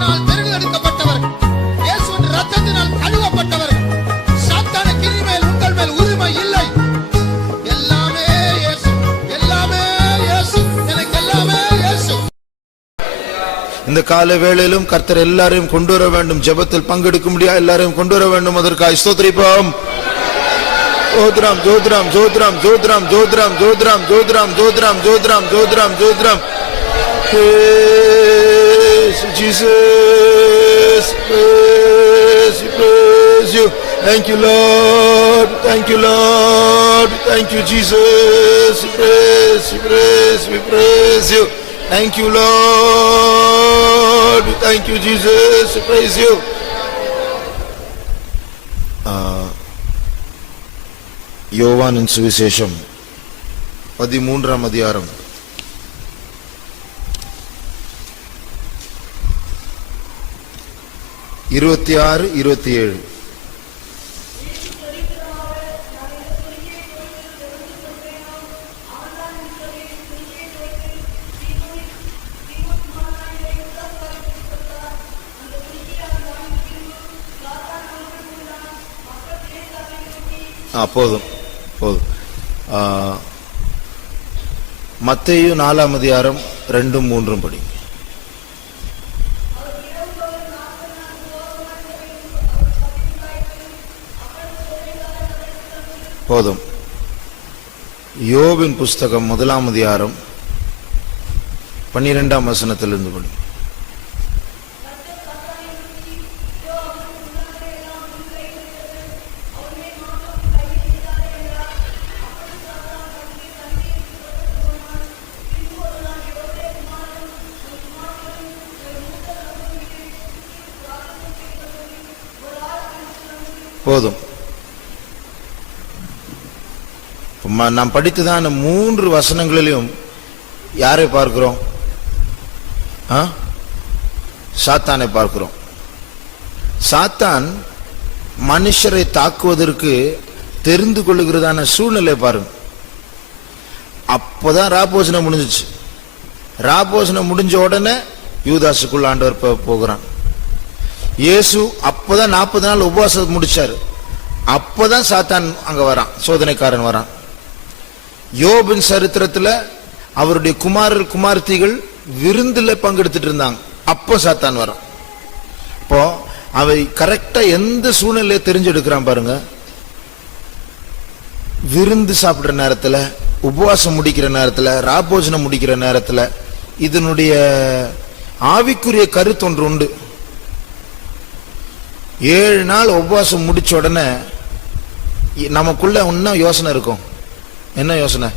இயேசுவினால் தேர்ந்தெடுக்கப்பட்டவர்கள், இயேசுவின் இரத்தத்தினால் கழுவப்பட்டவர்கள். சாத்தானுக்கு இனிமேல் உங்கள் மேல் உரிமை இல்லை. எல்லாமே இயேசு, எல்லாமே இயேசு, எனக்கு எல்லாமே இயேசு. இந்த கால வேளையிலும் கர்த்தர் எல்லாரையும் கொண்டு வர வேண்டும். ஜெபத்தில் பங்கெடுக்க முடியாது, எல்லாரையும் கொண்டு வர வேண்டும். அதற்காக ஸ்தோத்திரிப்போம். Jothram Jothram Jothram Jothram Jothram Jothram Jothram Jothram Jothram Jothram Jothram. Jesus, praise you. Thank you Lord, thank you Lord, thank you Jesus. We praise you. Thank you Lord, thank you Jesus. Praise you. யோவானின் சுவிசேஷம் 13ஆம் அதிகாரம் 26-27. போதும். மத்தேயு 4ஆம் அதிகாரம் 2-3 படி. போதும். யோபின் புஸ்தகம் 1ஆம் அதிகாரம் 12ஆம் வசனத்திலிருந்து படி. போதும். நாம் படித்ததான 3 வசனங்களிலும் யாரை பார்க்கிறோம்? சாத்தானை பார்க்கிறோம். சாத்தான் மனுஷரை தாக்குவதற்கு தெரிந்து கொள்ளுகிறதான சூழ்நிலை பாருங்க. அப்பதான் ராபோசனை முடிஞ்சிச்சு. ராபோசனை முடிஞ்ச உடனே யூதாசுக்குள்ள ஆண்டவர் போகிறான். இயேசு அப்பதான் 40 நாள் உபவாசம் முடிச்சாரு. அப்பதான் சாத்தான் அங்க வரான், சோதனைக்காரன் வரான். யோபின் சரித்திரத்துல அவருடைய குமார்த்திகள் விருந்துல பங்கெடுத்துட்டு இருந்தாங்க. அப்போ சாத்தான் வரான். இப்போ அவை கரெக்டா எந்த சூழ்நிலையை தெரிஞ்செடுக்கிறான் பாருங்க. விருந்து சாப்பிடுற நேரத்துல, உபவாசம் முடிக்கிற நேரத்துல, ராபோஜனம் முடிக்கிற நேரத்துல. இதனுடைய ஆவிக்குரிய கருத்து ஒன்று உண்டு. 7 நாள் உபவாசம் முடிச்ச உடனே நமக்குள்ள இன்னும் யோசனை இருக்கும். என்ன யோசனை?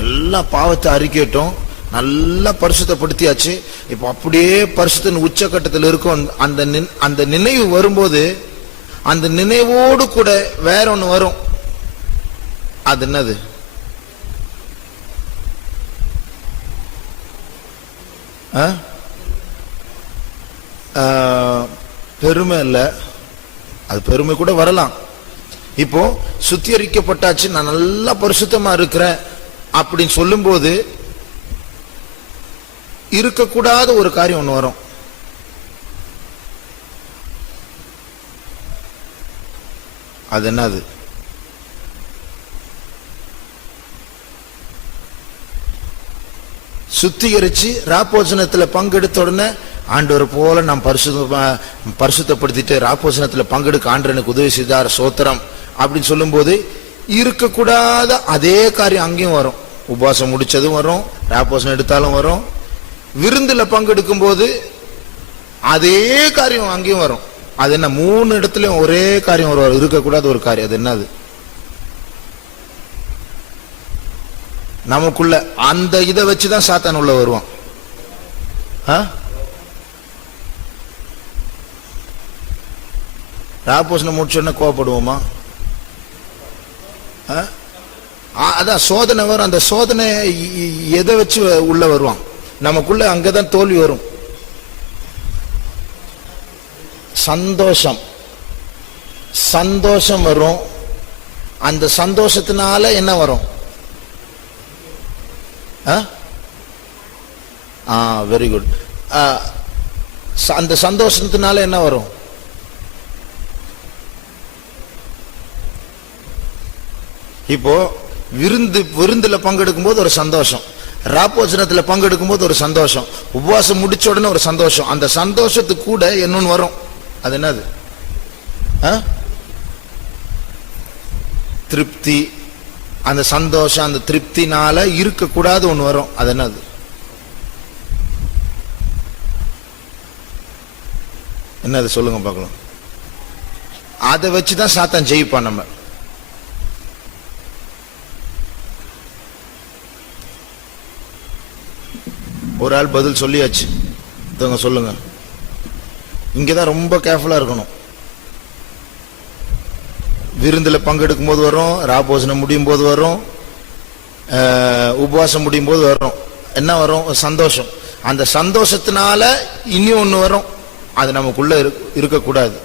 எல்லாம் பாவத்தை அறிக்கட்டும், நல்லா பரிசுத்தப்படுத்தியாச்சு, இப்ப அப்படியே பரிசுத்தின் உச்சக்கட்டத்தில் இருக்கும். அந்த நினைவு வரும்போது அந்த நினைவோடு கூட வேற ஒண்ணு வரும். அது என்னது? பெருமை இல்ல, அது பெருமை கூட வரலாம். இப்போ சுத்திகரிக்கப்பட்டாச்சு, நான் நல்லா பரிசுத்தமா இருக்கிறேன் அப்படின்னு சொல்லும் போது இருக்கக்கூடாத ஒரு காரியம் ஒண்ணு வரும். அது என்னது? சுத்திகரிச்சு ராப்போஜனத்துல பங்கெடுத்த உடனே ஆண்டவர் போல நாம் பரிசுத்தப்படுத்திட்டு ராப்போஜனத்துல பங்கெடுக்க ஆண்டவர் எனக்கு உதவி செய்தார், சோத்திரம் அப்படின்னு சொல்லும் போது இருக்கக்கூடாத அதே காரியம் அங்கேயும் வரும். உபவாசம் முடிச்சதும் வரும், ராப்போஜனம் எடுத்தாலும் வரும். விருந்துல பங்கெடுக்கும் போது அதே காரியம் அங்கேயும் வரும். அது என்ன? 3 இடத்துலயும் ஒரே காரியம் வரும், இருக்கக்கூடாத ஒரு காரியம். அது என்னது? நமக்குள்ள அந்த இதை வச்சுதான் சாத்தான் உள்ள வருவான். ராப்போசனை முடிச்சோன்னா கோவப்படுவோமா? அதான் சோதனை வரும். அந்த சோதனை எதை வச்சு உள்ள வருவான்? நமக்குள்ள அங்கதான் தோல்வி வரும். சந்தோஷம் வரும். அந்த சந்தோஷத்தினால என்ன வரும்? Very good. அந்த சந்தோஷத்தினால என்ன வரும்? இப்போ விருந்துல பங்கெடுக்கும் போது ஒரு சந்தோஷம், ராப்போஜனத்துல பங்கெடுக்கும் போது ஒரு சந்தோஷம், உபவாசம் முடிச்ச உடனே ஒரு சந்தோஷம். அந்த சந்தோஷத்துக்கு கூட என்னன்னு வரும், அது என்னது? திருப்தி. அந்த சந்தோஷம், அந்த திருப்தினால இருக்கக்கூடாது ஒண்ணு வரும், அது என்னது? என்னது சொல்லுங்க பார்க்கலாம். அதை வச்சுதான் சாத்தான் ஜெயிப்பான். நம்ம ஒரு ஆள் பதில் சொல்லியாச்சு, சொல்லுங்க. இங்கதான் ரொம்ப கேர்ஃபுல்லா இருக்கணும். விருந்துல பங்கெடுக்கும் போது வரும், ராபோஜனம் முடியும் போது வரும், உபவாசம் முடியும் போது வரும். என்ன வரும்? சந்தோஷம். அந்த சந்தோஷத்தினால இனி ஒண்ணு வரும், அது நமக்குள்ள இருக்கக்கூடாது.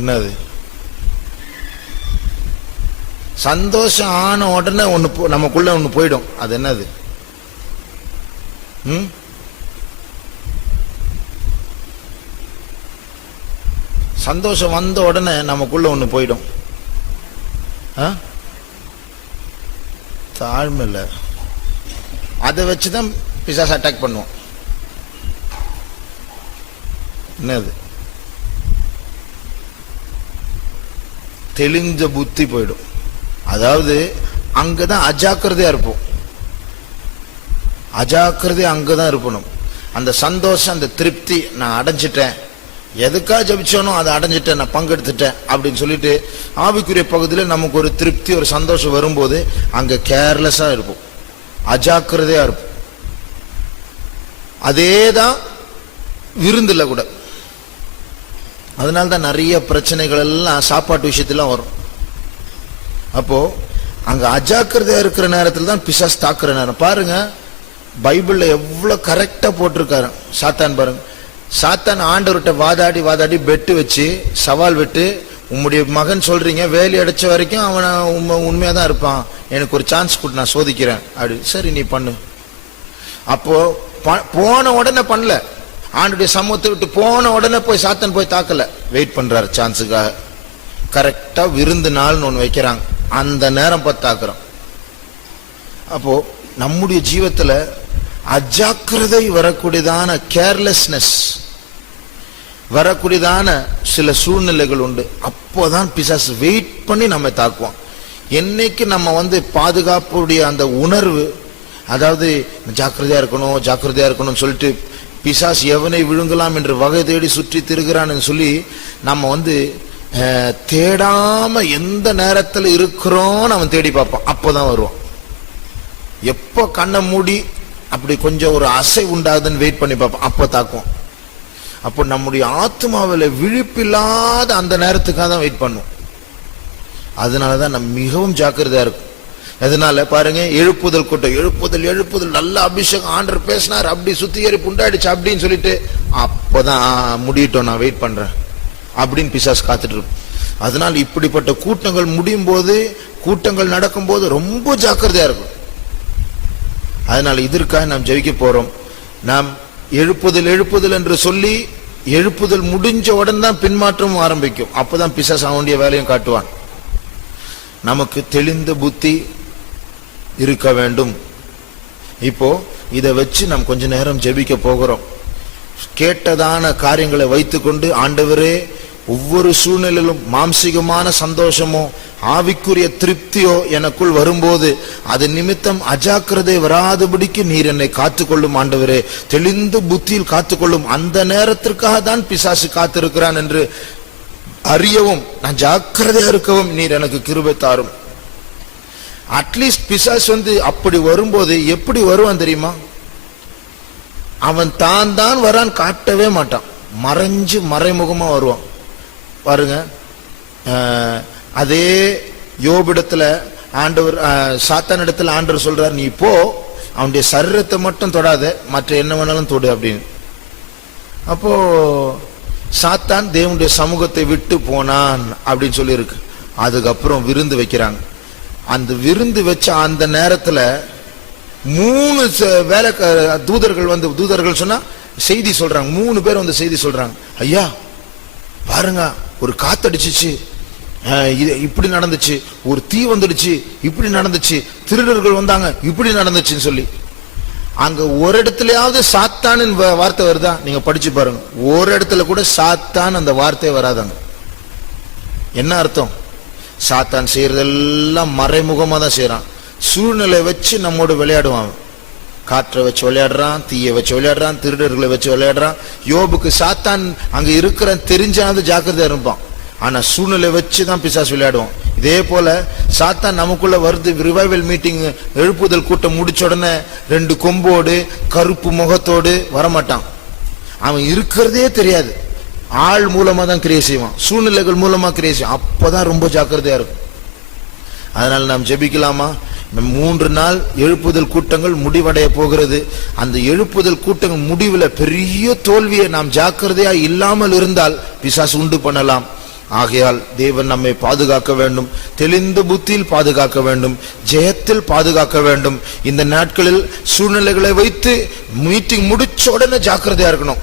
என்னது? சந்தோஷம் ஆன உடனே ஒண்ணு நமக்குள்ள ஒண்ணு போயிடும், அது என்னது? சந்தோஷம் வந்த உடனே நமக்குள்ள ஒண்ணு போயிடும். தாழ்மை இல்ல, அதை வச்சுதான் பிசாசு அட்டாக் பண்ணுவோம். என்னது? தெளிஞ்ச புத்தி போயிடும். அதாவது அங்கதான் அஜாக்கிரதையா இருப்போம். அஜாக்கிரதையா அங்கதான் இருப்பணும். அந்த சந்தோஷம், அந்த திருப்தி, நான் அடைஞ்சிட்டேன், எதுக்கா ஜபிச்சோனோ அதை அடைஞ்சிட்டேன், நான் பங்கெடுத்துட்டேன் அப்படின்னு சொல்லிட்டு ஆவிக்குரிய பகுதியில் நமக்கு ஒரு திருப்தி, ஒரு சந்தோஷம் வரும்போது அங்க கேர்லெஸ்ஸா இருப்போம், அஜாக்கிரதையா இருப்போம். அதேதான் விருந்துல கூட. அதனால்தான் நிறைய பிரச்சனைகள் எல்லாம் சாப்பாட்டு விஷயத்துல வரும். அப்போ அங்க அஜாக்கிரதையா இருக்கிற நேரத்தில் தான் பிசாசு தாக்குற நேரம். பாருங்க, பைபிள்ல எவ்வளவு கரெக்டா போட்டிருக்காரு சாத்தான். பாருங்க, சாத்தான் ஆண்டவர்கிட்ட வாதாடி பெட்டு வச்சு சவால் விட்டு, உம்முடைய மகன் சொல்றீங்க, வேலி அடைச்ச வரைக்கும் அவன் உண்மையா தான் இருப்பான், எனக்கு ஒரு சான்ஸ் கொடு, நான் சோதிக்கிறேன் அப்படி. சரி, நீ பண்ணு. அப்போ போன உடனே பண்ணல, ஆண்டுடைய சமூகத்தை விட்டு போன உடனே போய் சாத்தான் போய் தாக்கல, வெயிட் பண்றாரு சான்ஸுக்காக. கரெக்டா விருந்து நாள்னு ஒண்ணு வைக்கிறாங்க, அந்த நேரம் பார்த்து தாக்குறோம். அப்போ நம்முடைய ஜீவத்துல அஜாக்கிரதை வரக்கூடியதான, கேர்லெஸ்னஸ் வரக்கூடியதான சில சூழ்நிலைகள் உண்டு. அப்போதான் பிசாசு வெயிட் பண்ணி நம்ம தாக்குவான். என்னைக்கு நம்ம பாதுகாப்புடைய அந்த உணர்வு, அதாவது ஜாக்கிரதையா இருக்கணும் சொல்லிட்டு பிசாசு எவனை விழுங்கலாம் என்று வகை தேடி சுற்றி திருகிறான்னு சொல்லி நம்ம தேடாம எந்த நேரத்தில் இருக்கிறோம் அவன் தேடி பார்ப்பான். அப்போதான் வருவான். எப்போ கண்ணை மூடி அப்படி கொஞ்சம் ஒரு அசை உண்டாகுதுன்னு வெயிட் பண்ணி பார்ப்போம், அப்போ தாக்குவோம். அப்போ நம்முடைய ஆத்மாவில் விழிப்பில்லாத அந்த நேரத்துக்காக தான் வெயிட் பண்ணுவோம். அதனாலதான் நம்ம மிகவும் ஜாக்கிரதையா இருக்கும். அதனால பாருங்க, எழுப்புதல் கூட்டம், எழுப்புதல் நல்ல அபிஷேகம், ஆண்டவர் பேசினார், அப்படி சுத்திகரிப்பு உண்டாயிடுச்சு அப்படின்னு சொல்லிட்டு அப்பதான் முடியட்டும், நான் வெயிட் பண்றேன் அப்படின்னு பிசாசு காத்துட்டு இருக்கும். அதனால இப்படிப்பட்ட கூட்டங்கள் முடியும் போது, கூட்டங்கள் நடக்கும் போது ரொம்ப ஜாக்கிரதையா இருக்கும். அதனால இதற்காக நாம் ஜெபிக்க போறோம். நாம் எழுப்புதல் என்று சொல்லி எழுப்புதல் முடிஞ்ச உடனே தான் பின்மாற்றமும் ஆரம்பிக்கும். அப்பதான் பிசாசு அவனுடைய வேலையும் காட்டுவான். நமக்கு தெளிந்த புத்தி இருக்க வேண்டும். இப்போ இதை வச்சு நாம் கொஞ்ச நேரம் ஜெபிக்க போகிறோம். கேட்டதான காரியங்களை வைத்துக்கொண்டு, ஆண்டவரே, ஒவ்வொரு சூழ்நிலையிலும் மாம்சிகமான சந்தோஷமோ ஆவிக்குரிய திருப்தியோ எனக்குள் வரும்போது அது நிமித்தம் அஜாக்கிரதை வராதபடிக்கு நீர் என்னை காத்துக்கொள்ளும் ஆண்டவரே, தெளிந்த புத்தியில் காத்துக்கொள்ளும். அந்த நேரத்திற்காக தான் பிசாசு காத்திருக்கிறான் என்று அறியவும், நான் ஜாக்கிரதையா இருக்கவும் நீர் எனக்கு கிருபை தாரும். அட்லீஸ்ட் பிசாசு அப்படி வரும்போது எப்படி வருவான் தெரியுமா? அவன் தான் வரான் காட்டவே மாட்டான், மறைமுகமா வருவான். பாருங்க, அதே யோபிடத்துல ஆண்டவர், சாத்தான் இடத்துல ஆண்டவர் சொல்றார், நீ போ, அவனுடைய சரீரத்தை மட்டும் தொடாத, மற்ற என்ன வேணாலும் தொடு அப்படின்னு. அப்போ சாத்தான் தேவனுடைய சமூகத்தை விட்டு போனான் அப்படின்னு சொல்லி இருக்கு. அதுக்கப்புறம் விருந்து வைக்கிறாங்க. அந்த விருந்து வச்ச அந்த நேரத்துல 3 வேலை தூதர்கள் சொன்னா செய்தி சொல்றாங்க. 3 பேர் வந்து செய்தி சொல்றாங்க. ஐயா பாருங்க, ஒரு காத்தடிச்சிச்சு, இப்படி நடந்துச்சு, ஒரு தீ வந்துடுச்சு, இப்படி நடந்துச்சு, திருடர்கள் வந்தாங்க, இப்படி நடந்துச்சுன்னு சொல்லி. அங்க ஒரு இடத்துலயாவது சாத்தானின் வார்த்தை வருதா? நீங்க படிச்சு பாருங்க. ஒரு இடத்துல கூட சாத்தான் அந்த வார்த்தை வராதாங்க. என்ன அர்த்தம்? சாத்தான் செய்யறதெல்லாம் மறைமுகமா தான் செய்யறான். சூழ்நிலை வச்சு நம்மோடு விளையாடுவான். காற்றை வச்சு விளையாடுறான், தீயை வச்சு விளையாடுறான், திருடர்களை வச்சு விளையாடுறான். யோபுக்கு சாத்தான் அங்க இருக்கிற தெரிஞ்சாவது ஜாக்கிரதையா இருப்பான். ஆனா சூழ்நிலை வச்சுதான் பிசாசு விளையாடுவான். இதே போல சாத்தான் நமக்குள்ள வருது. ரிவைவல் மீட்டிங், எழுப்புதல் கூட்டம் முடிச்ச உடனே 2 கொம்போடு கருப்பு முகத்தோடு வரமாட்டான். அவன் இருக்கிறதே தெரியாது. ஆள் மூலமா தான் கிரியை செய்வான், சூழ்நிலைகள் மூலமா கிரியை செய்வான். அப்பதான் ரொம்ப ஜாக்கிரதையா இருக்கும். அதனால நாம் ஜெபிக்கலாமா? 3 நாள் எழுப்புதல் கூட்டங்கள் முடிவடைய போகிறது. அந்த எழுப்புதல் கூட்டங்கள் முடிவுல பெரிய தோல்வியை நாம் ஜாக்கிரதையா இல்லாமல் இருந்தால் பிசாசு உண்டு பண்ணலாம். ஆகையால் தேவன் நம்மை பாதுகாக்க வேண்டும், தெளிந்த புத்தியில் பாதுகாக்க வேண்டும், ஜெயத்தில் பாதுகாக்க வேண்டும். இந்த நாட்களில் சூழ்நிலைகளை வைத்து மீட்டிங் முடிச்ச உடனே ஜாக்கிரதையா இருக்கணும்.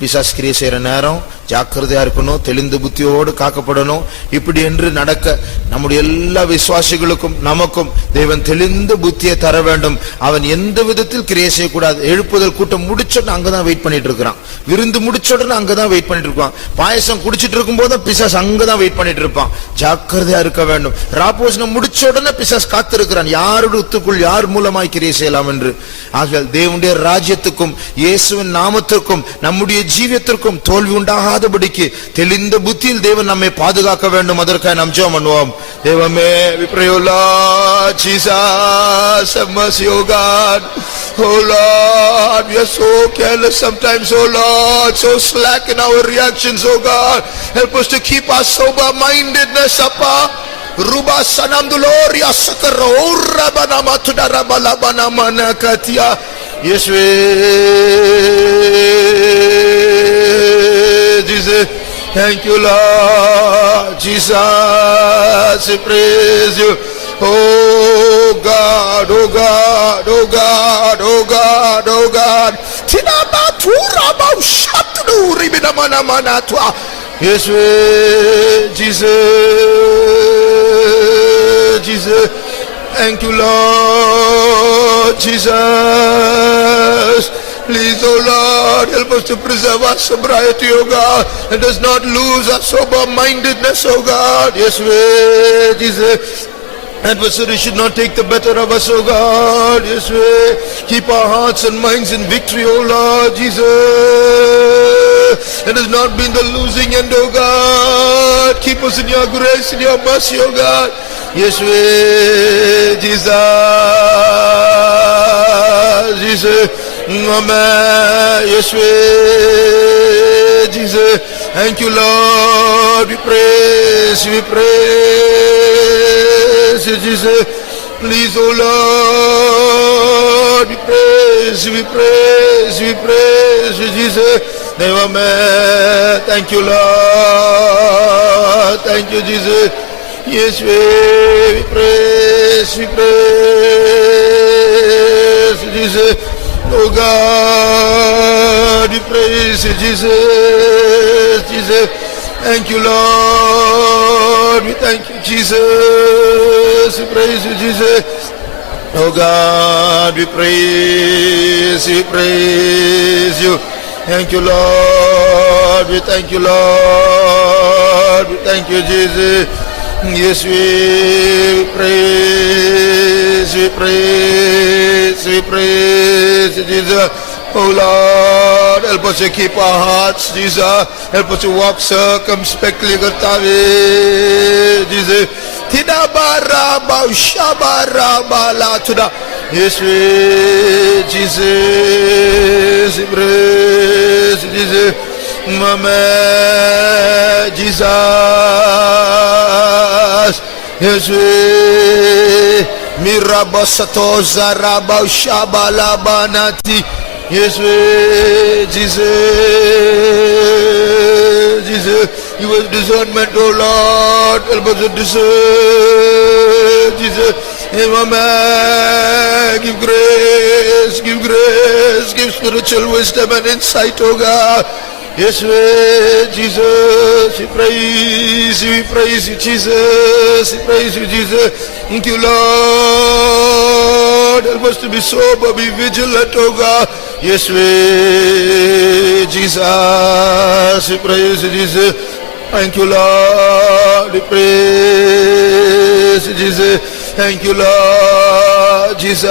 பிசாசு கிரியை செய்யற நேரம் ஜாக்கிரதையா இருக்கணும், தெளிந்த புத்தியோடு காக்கப்படணும். இப்படி என்று நடக்க நம்முடைய எல்லா விசுவாசிகளுக்கும் நமக்கும் தேவன் தெளிந்த புத்தியை தர வேண்டும். அவன் எந்த விதத்தில் கிரியை செய்யக்கூடாது. எழுப்புதல் கூட்டம் முடிச்சோன்னு அங்கதான் வெயிட் பண்ணிட்டு இருக்கிறான். விருந்து முடிச்ச உடனே அங்கதான் வெயிட் பண்ணிட்டு இருப்பான். பாயசம் குடிச்சிட்டு இருக்கும் போது பிசாசு அங்கதான் வெயிட் பண்ணிட்டு இருப்பான். ஜாக்கிரதையா இருக்க வேண்டும். ராப்போசனம் முடிச்ச உடனே பிசாசு காத்திருக்கிறான், யாருடைய யார் மூலமாய் கிரியை செய்யலாம் என்று. ஆக தேவனுடைய ராஜ்யத்துக்கும் இயேசுவின் நாமத்திற்கும் நம்முடைய ஜீவியத்திற்கும் தோல்வி உண்டாகாதபடிக்கு தெளிந்த புத்தியில் தேவன் நம்மை பாதுகாக்க வேண்டும். அதற்காக நாம் ஜெபம் பண்ணுவோம். தேவமே, we pray, O Lord Jesus, have mercy, O God. Oh Lord, we are so careless sometimes, oh Lord, so slack in our reactions, oh God. Help us to keep our sober-mindedness, Appa. Ruba sanamduloria sakara urabana matudara balabana manakatia. Yes, we Jesus, thank you Lord Jesus, we praise you. Oh God, oh God, oh God, oh God, oh God. Tinaba turaba shatnu ribina mana manatwa. Yes, we Jesus, Jesus. Thank you Lord Jesus. Please, oh Lord, help us to preserve our sobriety, oh God. Let us not lose our sober-mindedness, oh God. Yes, we Jesus. Adversary should not take the better of us, oh God. Yes, we keep our hearts and minds in victory, oh Lord Jesus. Let us not be in the losing end, oh God. Keep us in your grace and your mercy, oh God. Yes, we Jesus, Jesus. Amen. Yes, we Jesus. Thank you, Lord. We praise you, we praise you, Jesus. Please, oh Lord, we praise you, we praise you, we praise you, Jesus. Amen. Thank you, Lord. Thank you, Jesus. Yes, we praise you, Jesus. Oh God, we praise you, Jesus, Jesus. Thank you, Lord. We thank you, Jesus. We praise you, Jesus. Oh God, we praise you, praise you. Thank you, Lord. We thank you, Lord. We thank you, Jesus. Yes, we praise, we praise, we praise, Jesus. Oh Lord, help us to keep our hearts, Jesus. Help us to walk circumspectly, Jesus. Tidabaraba shabarabala tuda. Yes, we Jesus, we praise, Jesus. Mama, Jesus. Yes, we mirabasato zaraba shabalabanati. Yes, we Jesus, Jesus. Give us discernment, oh Lord. Help us to discern, Jesus. Amen. Give grace, give spiritual wisdom and insight, oh God. Yes, Jesus, we praise you, Jesus, we praise you, Jesus. Thank you, Lord. Help us to be sober, be vigilant, oh God. Yes, Jesus, we praise you, Jesus. Thank you, Lord. We praise you, Jesus. Thank you, Lord. Jesus,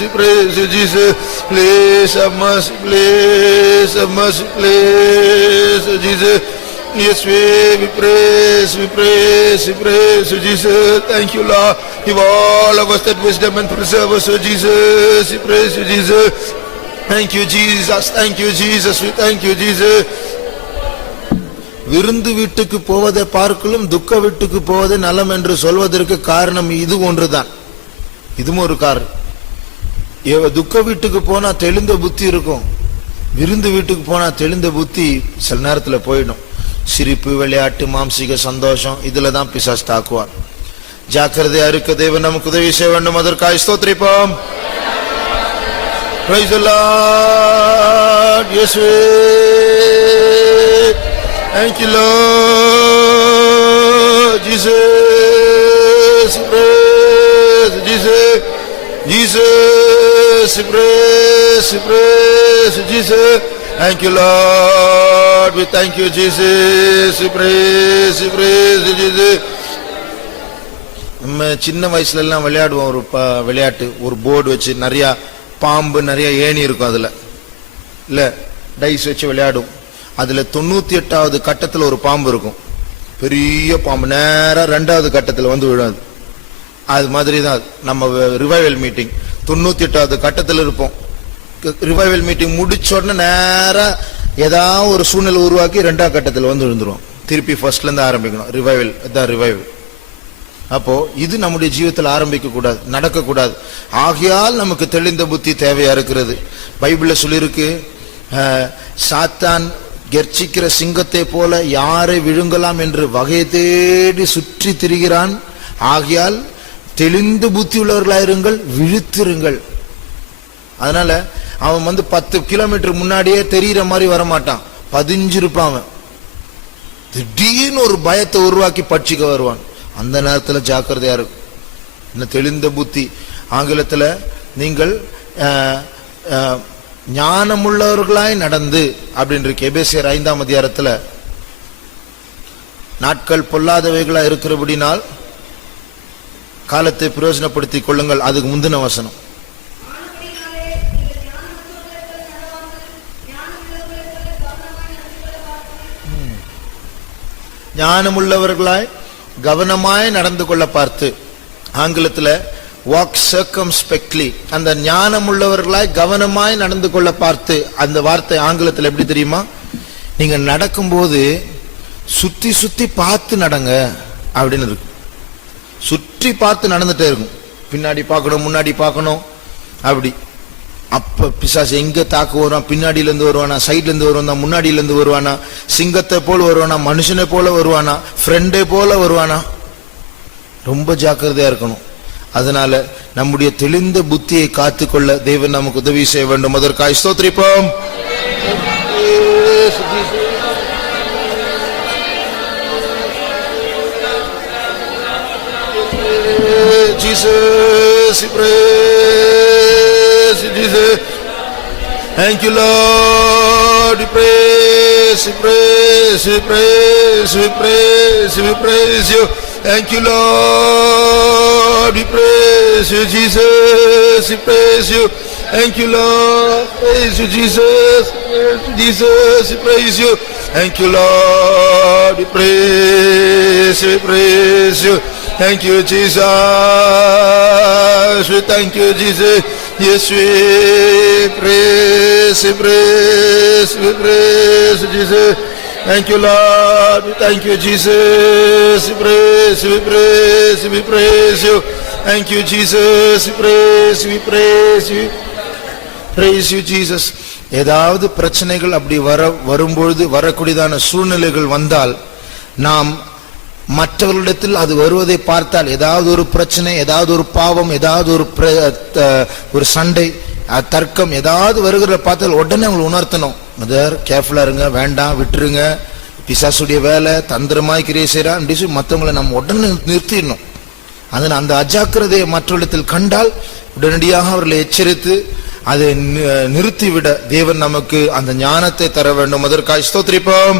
we praise you, Jesus. Please have mercy, please have mercy, please, Jesus. Yes, we praise you, Jesus. Thank you, Lord. Give all of us that wisdom and preserve us, oh Jesus. We praise you, Jesus. Thank you, Jesus. Thank you, Jesus. We thank you, Jesus. விருந்து வீட்டுக்கு போவதை பார்க்கலும் துக்க வீட்டுக்கு போவதை நலம் என்று சொல்வதற்கு காரணம் இது ஒன்றுதான். இதுவும் ஒரு காரணம். துக்க வீட்டுக்கு போனா தெளிந்த புத்தி இருக்கும், விருந்து வீட்டுக்கு போனா தெளிந்த புத்தி சில நேரத்துல போயிடும். சிரிப்பு, விளையாட்டு, மாம்சீக சந்தோஷம், இதுலதான் பிசாசு தாக்குவார். ஜாக்கிரதையா இருக்க தேவன் நமக்கு உதவி செய்ய வேண்டும். அதற்காக ஸ்தோத்திரிப்போம். Praise the Lord. இயேசுவே, thank you, Lord. Jesus, praise Jesus. Jesus, praise Jesus. Thank you, Lord. We thank you, Jesus. Praise Jesus. நம்ம சின்ன வயசுல எல்லாம் விளையாடுவோம். ஒரு விளையாட்டு, ஒரு போர்டு வச்சு நிறைய பாம்பு, நிறைய ஏணி இருக்கும், அதுல இல்ல டைஸ் வச்சு விளையாடும். அதுல 98வது கட்டத்துல ஒரு பாம்பு இருக்கும், பெரிய பாம்பு, நேரா 2வது கட்டத்துல வந்து விடாது. அது மாதிரி தான் நம்ம ரிவைவல் மீட்டிங் 98வது கட்டத்தில் இருப்போம். ரிவைவல் மீட்டிங் முடிச்ச உடனே நேரா ஏதாவது ஒரு சூழ்நிலை உருவாக்கி 2வது கட்டத்தில் வந்து விழுந்துருவோம். திருப்பி ஃபர்ஸ்ட்ல இருந்து ஆரம்பிக்கணும். ரிவைவல் தான் ரிவைவல். அப்போ இது நம்முடைய ஜீவிதத்தில் ஆரம்பிக்க கூடாது, நடக்க கூடாது. ஆகையால் நமக்கு தெளிந்த புத்தி தேவையா இருக்கிறது. பைபிள்ல சொல்லியிருக்கு, சாத்தான் கெர்ச்சிக்கிற சிங்கத்தை போல யாரை விழுங்கலாம் என்று வகை தேடி சுற்றி திரிகிறான். ஆகையால் தெளிந்த புத்தி உள்ளவர்களாயிருங்கள், விழித்திருங்கள். அதனால அவன் வந்து 10 கிலோமீட்டர் முன்னாடியே தெரிகிற மாதிரி வரமாட்டான், பதிஞ்சிருப்பான். திடீர்னு ஒரு பயத்தை உருவாக்கி பட்சிக்க வருவான். அந்த நேரத்துல ஜாக்கிரதையா இருக்கும். இந்த தெளிந்த புத்தி, ஆங்கிலத்துல நீங்கள் ஞானமுள்ளவர்களாய் நடந்து அப்படின்னு இருக்கு. எபேசியர் 5ஆம் அதிகாரத்துல நாட்கள் பொல்லாதவைகளா இருக்கிறபடினால் காலத்தை பிரயோஜனப்படுத்திக் கொள்ளுங்கள். அதுக்கு முந்தின வசனம், ஞானமுள்ளவர்களாய் கவனமாய் நடந்து கொள்ள பார்த்து, ஆங்கிலத்துல வாக் சர்க்கம்ஸ்பெக்ட்லி. அந்த ஞானமுள்ளவர்களாய் கவனமாய் நடந்து கொள்ள பார்த்து, அந்த வார்த்தை ஆங்கிலத்துல எப்படி தெரியுமா? நீங்க நடக்கும்போது சுத்தி சுத்தி பார்த்து நடங்க அப்படின்னு இருக்கு. சுற்றி பார்த்து நடந்துட்டே இருக்கும். பின்னாடி பார்க்கணும், முன்னாடி பார்க்கணும், அப்படி. அப்ப பிசாசு எங்க தாக்கு வருவான்? பின்னாடியில இருந்து வருவானா, சைட்ல இருந்து வருவானா, முன்னாடியில இருந்து வருவானா, சிங்கத்தை போல வருவானா, மனுஷனை போல வருவானா, ஃப்ரெண்டே போல வருவானா? ரொம்ப ஜாக்கிரதையா இருக்கணும். அதனால நம்முடைய தெளிந்த புத்தியை காத்துக்கொள்ள தேவன் நமக்கு உதவி செய்ய வேண்டும். அதற்காக ஸ்தோத்திரிப்போம். Jesus, praise Jesus. Thank you, Lord. We praise you. Thank you, Lord. We praise you, Jesus. We praise you. Thank you, Lord. Praise you, Jesus. Jesus, we praise you. Thank you, Lord. We praise you. Thank you, Jesus. We thank you, Jesus. Yes, we praise Jesus. Thank you, Lord. We thank you, Jesus. We praise you. Thank you, Jesus. We praise you. Praise you, Jesus. ஏதாவது பிரச்சனைகள் அப்படி வரும்பொழுது வரக்கூடியதான சூழ்நிலைகள் வந்தால் நாம் மற்றவர்களிடத்தில் அது வருவதை பார்த்தால், ஏதாவது ஒரு பிரச்சனை, ஏதாவது ஒரு பாவம், ஏதாவது ஒரு சண்டை, தர்க்கம் ஏதாவது வருகிற பார்த்தால் உடனே அவங்களை உணர்த்தணும். மதர் கேர்ஃபுல்லா இருங்க, வேண்டாம், விட்டுருங்க, பிசாசுடைய வேலை, தந்திரமாய் கிரியை செய்யறா அப்படி சொல்லி மற்றவங்களை நம்ம உடனே நிறுத்திடணும். அதனால் அந்த அஜாக்கிரதையை மற்றவரிடத்தில் கண்டால் உடனடியாக அவர்களை எச்சரித்து அதை நிறுத்திவிட தேவன் நமக்கு அந்த ஞானத்தை தர வேண்டும். அதற்காக ஸ்தோத்திரிப்போம்.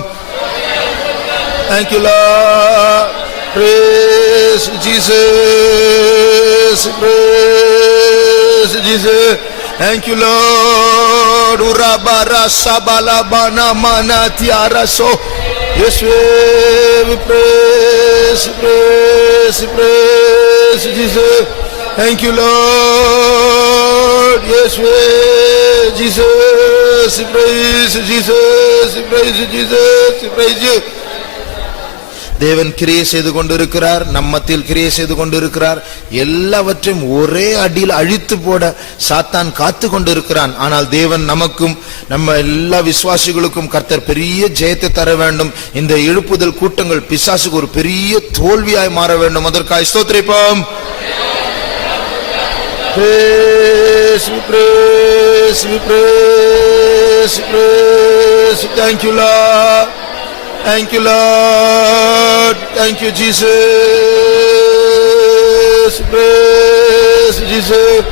Thank you, Lord. Praise Jesus. Praise Jesus. Thank you, Lord. Urabara sabala bana mana tiaraso. Yes, we praise, praise, praise Jesus. Thank you, Lord. Yes, we Jesus. Praise Jesus. Praise Jesus. Praise you. தேவன் கிரியை செய்து கொண்டிருக்கிறார், நம்மத்தில் கிரியை செய்து கொண்டிருக்கிறார். எல்லாவற்றையும் ஒரே அடியில் அழித்து போட சாத்தான் காத்து கொண்டிருக்கிறான். ஆனால் தேவன் நமக்கும் நம்ம எல்லா விசுவாசிகளுக்கும் கர்த்தர் பெரிய ஜெயத்தை தர வேண்டும். இந்த எழுப்புதல் கூட்டங்கள் பிசாசுக்கு ஒரு பெரிய தோல்வியாய் மாற வேண்டும். அதற்காக ஸ்தோத்திரிப்போம். Praise, praise, praise, praise. Thank you, Lord. Thank you, Lord. Thank you, Jesus. Praise Jesus.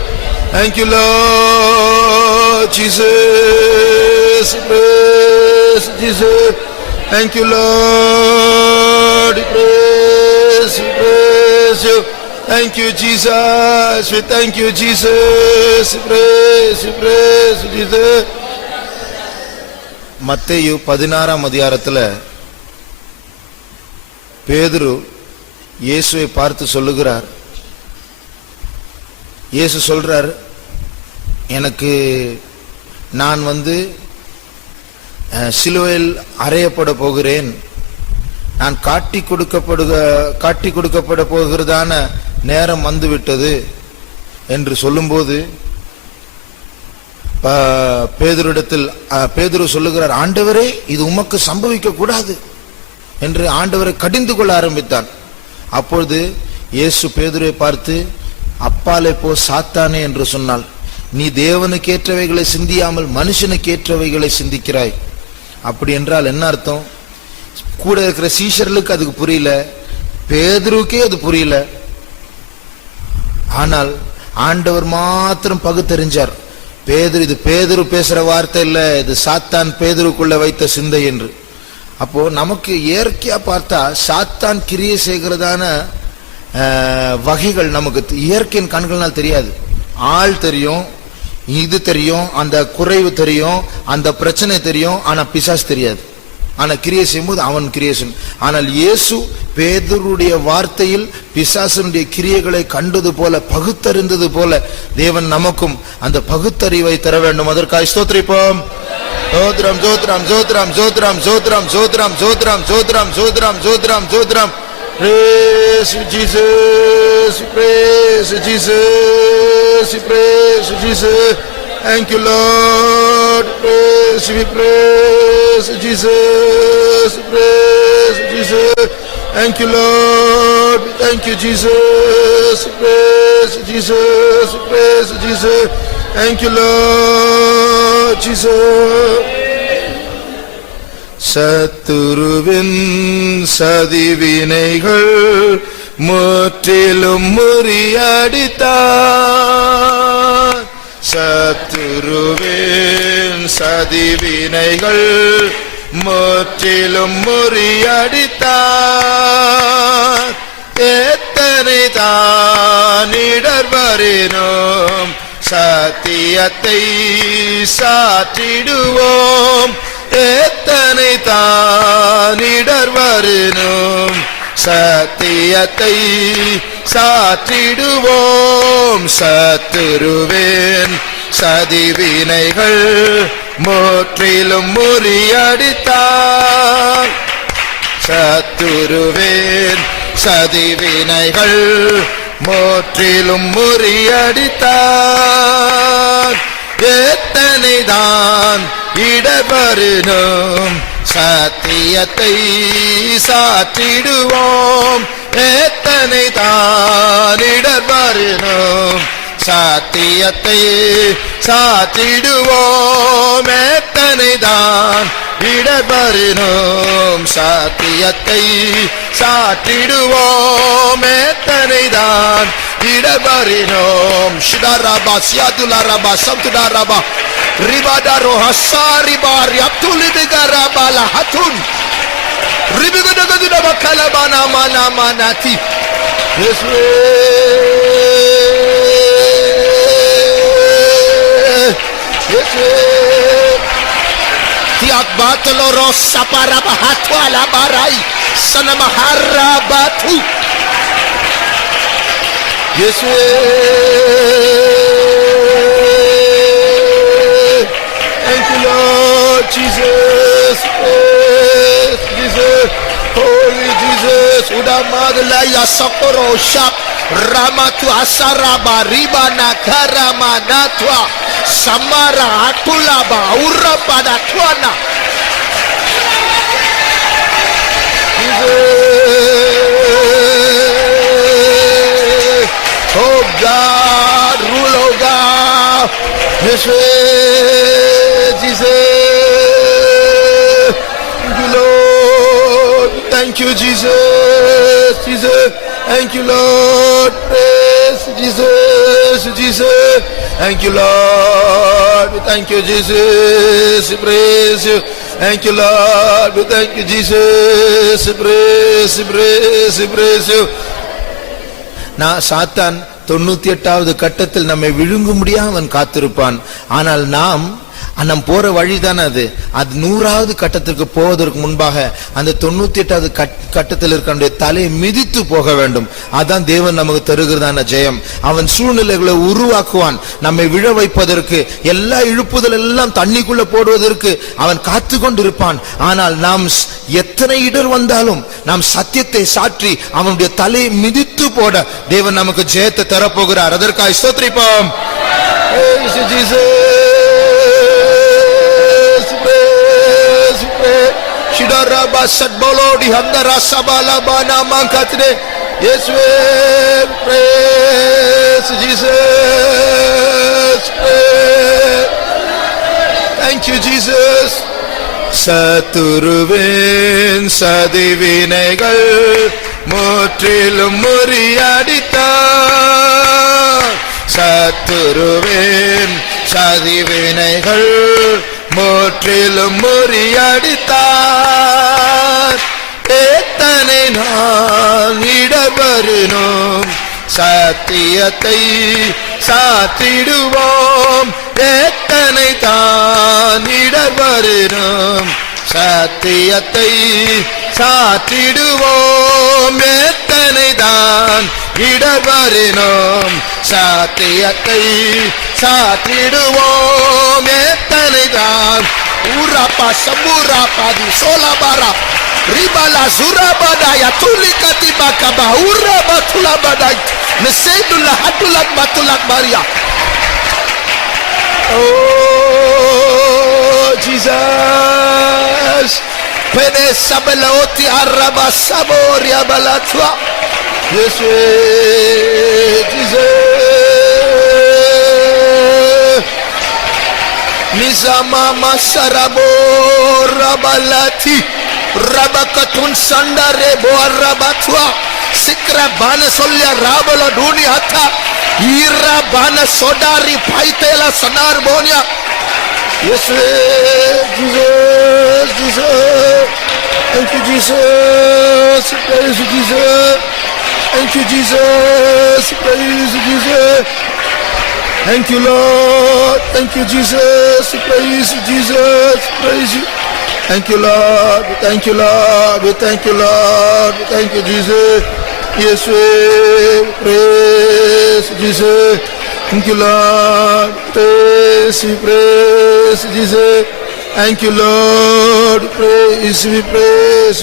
Thank you, Lord. Jesus. Praise Jesus. Thank you, Lord. Praise, praise you. Thank you, Jesus. We thank you, Jesus. Praise, praise Jesus. மத்தேயு 16ஆம் அதிகாரத்துல பேதுரு இயேசுவை பார்த்து சொல்லுகிறார். இயேசு சொல்றார், எனக்கு நான் சிலுவையில் அறையப்பட போகிறேன், நான் காட்டி கொடுக்கப்பட போகிறதான நேரம் வந்துவிட்டது என்று சொல்லும்போது பேதுரு சொல்லுகிறார், ஆண்டவரே இது உமக்கு சம்பவிக்க கூடாது என்று ஆண்டவரை கடிந்து கொள்ள ஆரம்பித்தான். அப்பொழுது இயேசு பேதுருவை பார்த்து, அப்பாலே போ சாத்தானே என்று சொன்னால், நீ தேவனுக்கு ஏற்றவைகளை சிந்தியாமல் மனுஷனுக்கு ஏற்றவைகளை சிந்திக்கிறாய். அப்படி என்றால் என்ன அர்த்தம்? கூட இருக்கிற சீஷர்களுக்கு அதுக்கு புரியல, பேதுருக்கே அது புரியல. ஆனால் ஆண்டவர் மாத்திரம் பகுத்தறிஞ்சார். இது பேதுரு பேசுற வார்த்தை இல்ல, இது சாத்தான் பேதுருக்குள்ள வைத்த சிந்தை என்று. அப்போ நமக்கு இயற்கையா பார்த்தா சாத்தான் கிரியை செய்கிறதான வகைகள் நமக்கு இயற்கையின் கண்களால் தெரியாது. ஆள் தெரியும், இது தெரியும், அந்த குறைவு தெரியும், அந்த பிரச்சனை தெரியும், ஆனா பிசாசு தெரியாது. ஆனா கிரியை செய்யும்போது அவன் கிரியேஷன். ஆனால் இயேசு பேதுருடைய வார்த்தையில் பிசாசனுடைய கிரியைகளை கண்டது போல, பகுத்தறிந்தது போல தேவன் நமக்கும் அந்த பகுத்தறிவை தர வேண்டும். அதற்காக ஸ்தோத்திரிப்போம். ஜோத்ரம் ஜோத்ரம் ஜோத்ரம் ஜோத்ரம் ஜோத்ரம் ஜோத்ரம் ஜோத்ரம் ஜோத்ரம் ஜோத்ரம் ஜோத்ரம் ஜோத்ரம். Praise Jesus, praise Jesus, praise Jesus. Thank you, Lord. Praise, we praise Jesus. Praise Jesus. Thank you, Lord. Thank you, Jesus. Praise Jesus. Praise Jesus. Thank you, Lord. Jesus. சத்துருவின் சதிவினைகள் முற்றிலும் முறியடித்தார். சத்துருவின் சதிவினைகள் முற்றிலும் முறியடித்தார். எத்தனை தான் இடர்வரினோம் சத்தியத்தை சாற்றிடுவோம். எத்தனை தான் இடர்வரினோம் சத்தியத்தை சாற்றிடுவோம். சத்துருவின் சதிவினைகள் முற்றிலும் முறியடித்தார். சத்துருவின் சதிவினைகள் முற்றிலும் முறியடித்தார். எத்தனை தான் இடர்வரணும் சத்தியத்தை சாற்றிடுவோம் எத்தனை தான் இடர்வரணும் சத்தியத்தை சாற்றிடுவோம் எத்தனை தான் இடர்வரணும் சத்தியத்தை சாற்றிடுவோம் எத்தனை தான் இடர்வரணும் ஷிடாரபா சியாதுலாரபா சம்துடாரபா ரிபாடாரோ ஹசாரிபா ரியாப்துலிபிகரபா லஹதுன் ரிபிகடகதுடபா கலபானா மானா மானாதி இயேசுவே tiak batlo sapara bahatu ala barai sanamahara batu Yesu thank you Lord Jesus Jesus holy Jesus udamadla ya sakoro shap ramatu asaraba ribana karama natwa samara atulaba urabada twana oh God rule oh God Jesus thank you Lord thank you Jesus Jesus thank you Lord praise Jesus Jesus thank you Lord we thank you Jesus we praise you thank you Lord we thank you Jesus we praise you நான் சாத்தான் 98வது கட்டத்தில் நம்மை விழுங்கும்படியா அவன் காத்திருப்பான் ஆனால் நம் போற வழிதான் அது 100வது கட்டத்திற்கு போவதற்கு முன்பாக அந்த 98வது கட்டத்தில் இருக்க தலையை மிதித்து போக வேண்டும் அதான் தேவன் நமக்கு தருகிறதான ஜெயம் அவன் சூழ்நிலைகளை உருவாக்குவான் நம்மை விழ வைப்பதற்கு எல்லா இழுப்புதல் எல்லாம் தண்ணிக்குள்ள போடுவதற்கு அவன் காத்து கொண்டிருப்பான் ஆனால் நாம் எத்தனை இடர் வந்தாலும் நாம் சத்தியத்தை சாற்றி அவனுடைய தலையை மிதித்து போட தேவன் நமக்கு ஜெயத்தை தரப்போகிறார் அதற்காக ஸ்தோத்திரிப்போம் Shidaraba sadbolodi handara sabala bana mankatre Yeswe praise Jesus thank you Jesus சத்துருவின் சதிவினைகள் முற்றிலும் முறியடித்தார் சத்துருவின் சதிவினைகள் முற்றிலும் முறியடித்தார் எத்தனை நான் இடர்வரணும் சத்தியத்தை சாத்திடுவோம் எத்தனை தான் இடர்வரணும் சத்தியத்தை சாத்திடுவோம் எத்தனை தான் இடர்வரணும் சத்தியத்தை சாத்திடுவோம் எத்தனை தான் ஊராப்பா சம்பூராப்பாதி சோலாபாரா ரிபாலா சுராபாடாயா துலிகதி பாக்கபா ஊராபா துலாபாடாய் நசேதுல்லா ஹட்டுலக் பத்துலக் பாரியா oh Jesus pene sabelaoti araba saboria balatwa Jesus Nizama masarabo rabalati rabakatun sandare bo rabatwa sikra bana solya rabala duni hatha ira bana sodari paitela sanar bonia Jesus Jesus thank you Jesus praise you Jesus thank you Jesus praise you Jesus thank you Lord thank you Jesus praise you Jesus praise you thank you Lord thank you Lord we thank you Lord we thank you Jesus yes we praise Jesus thank you Lord praise Jesus thank you Lord praise we praise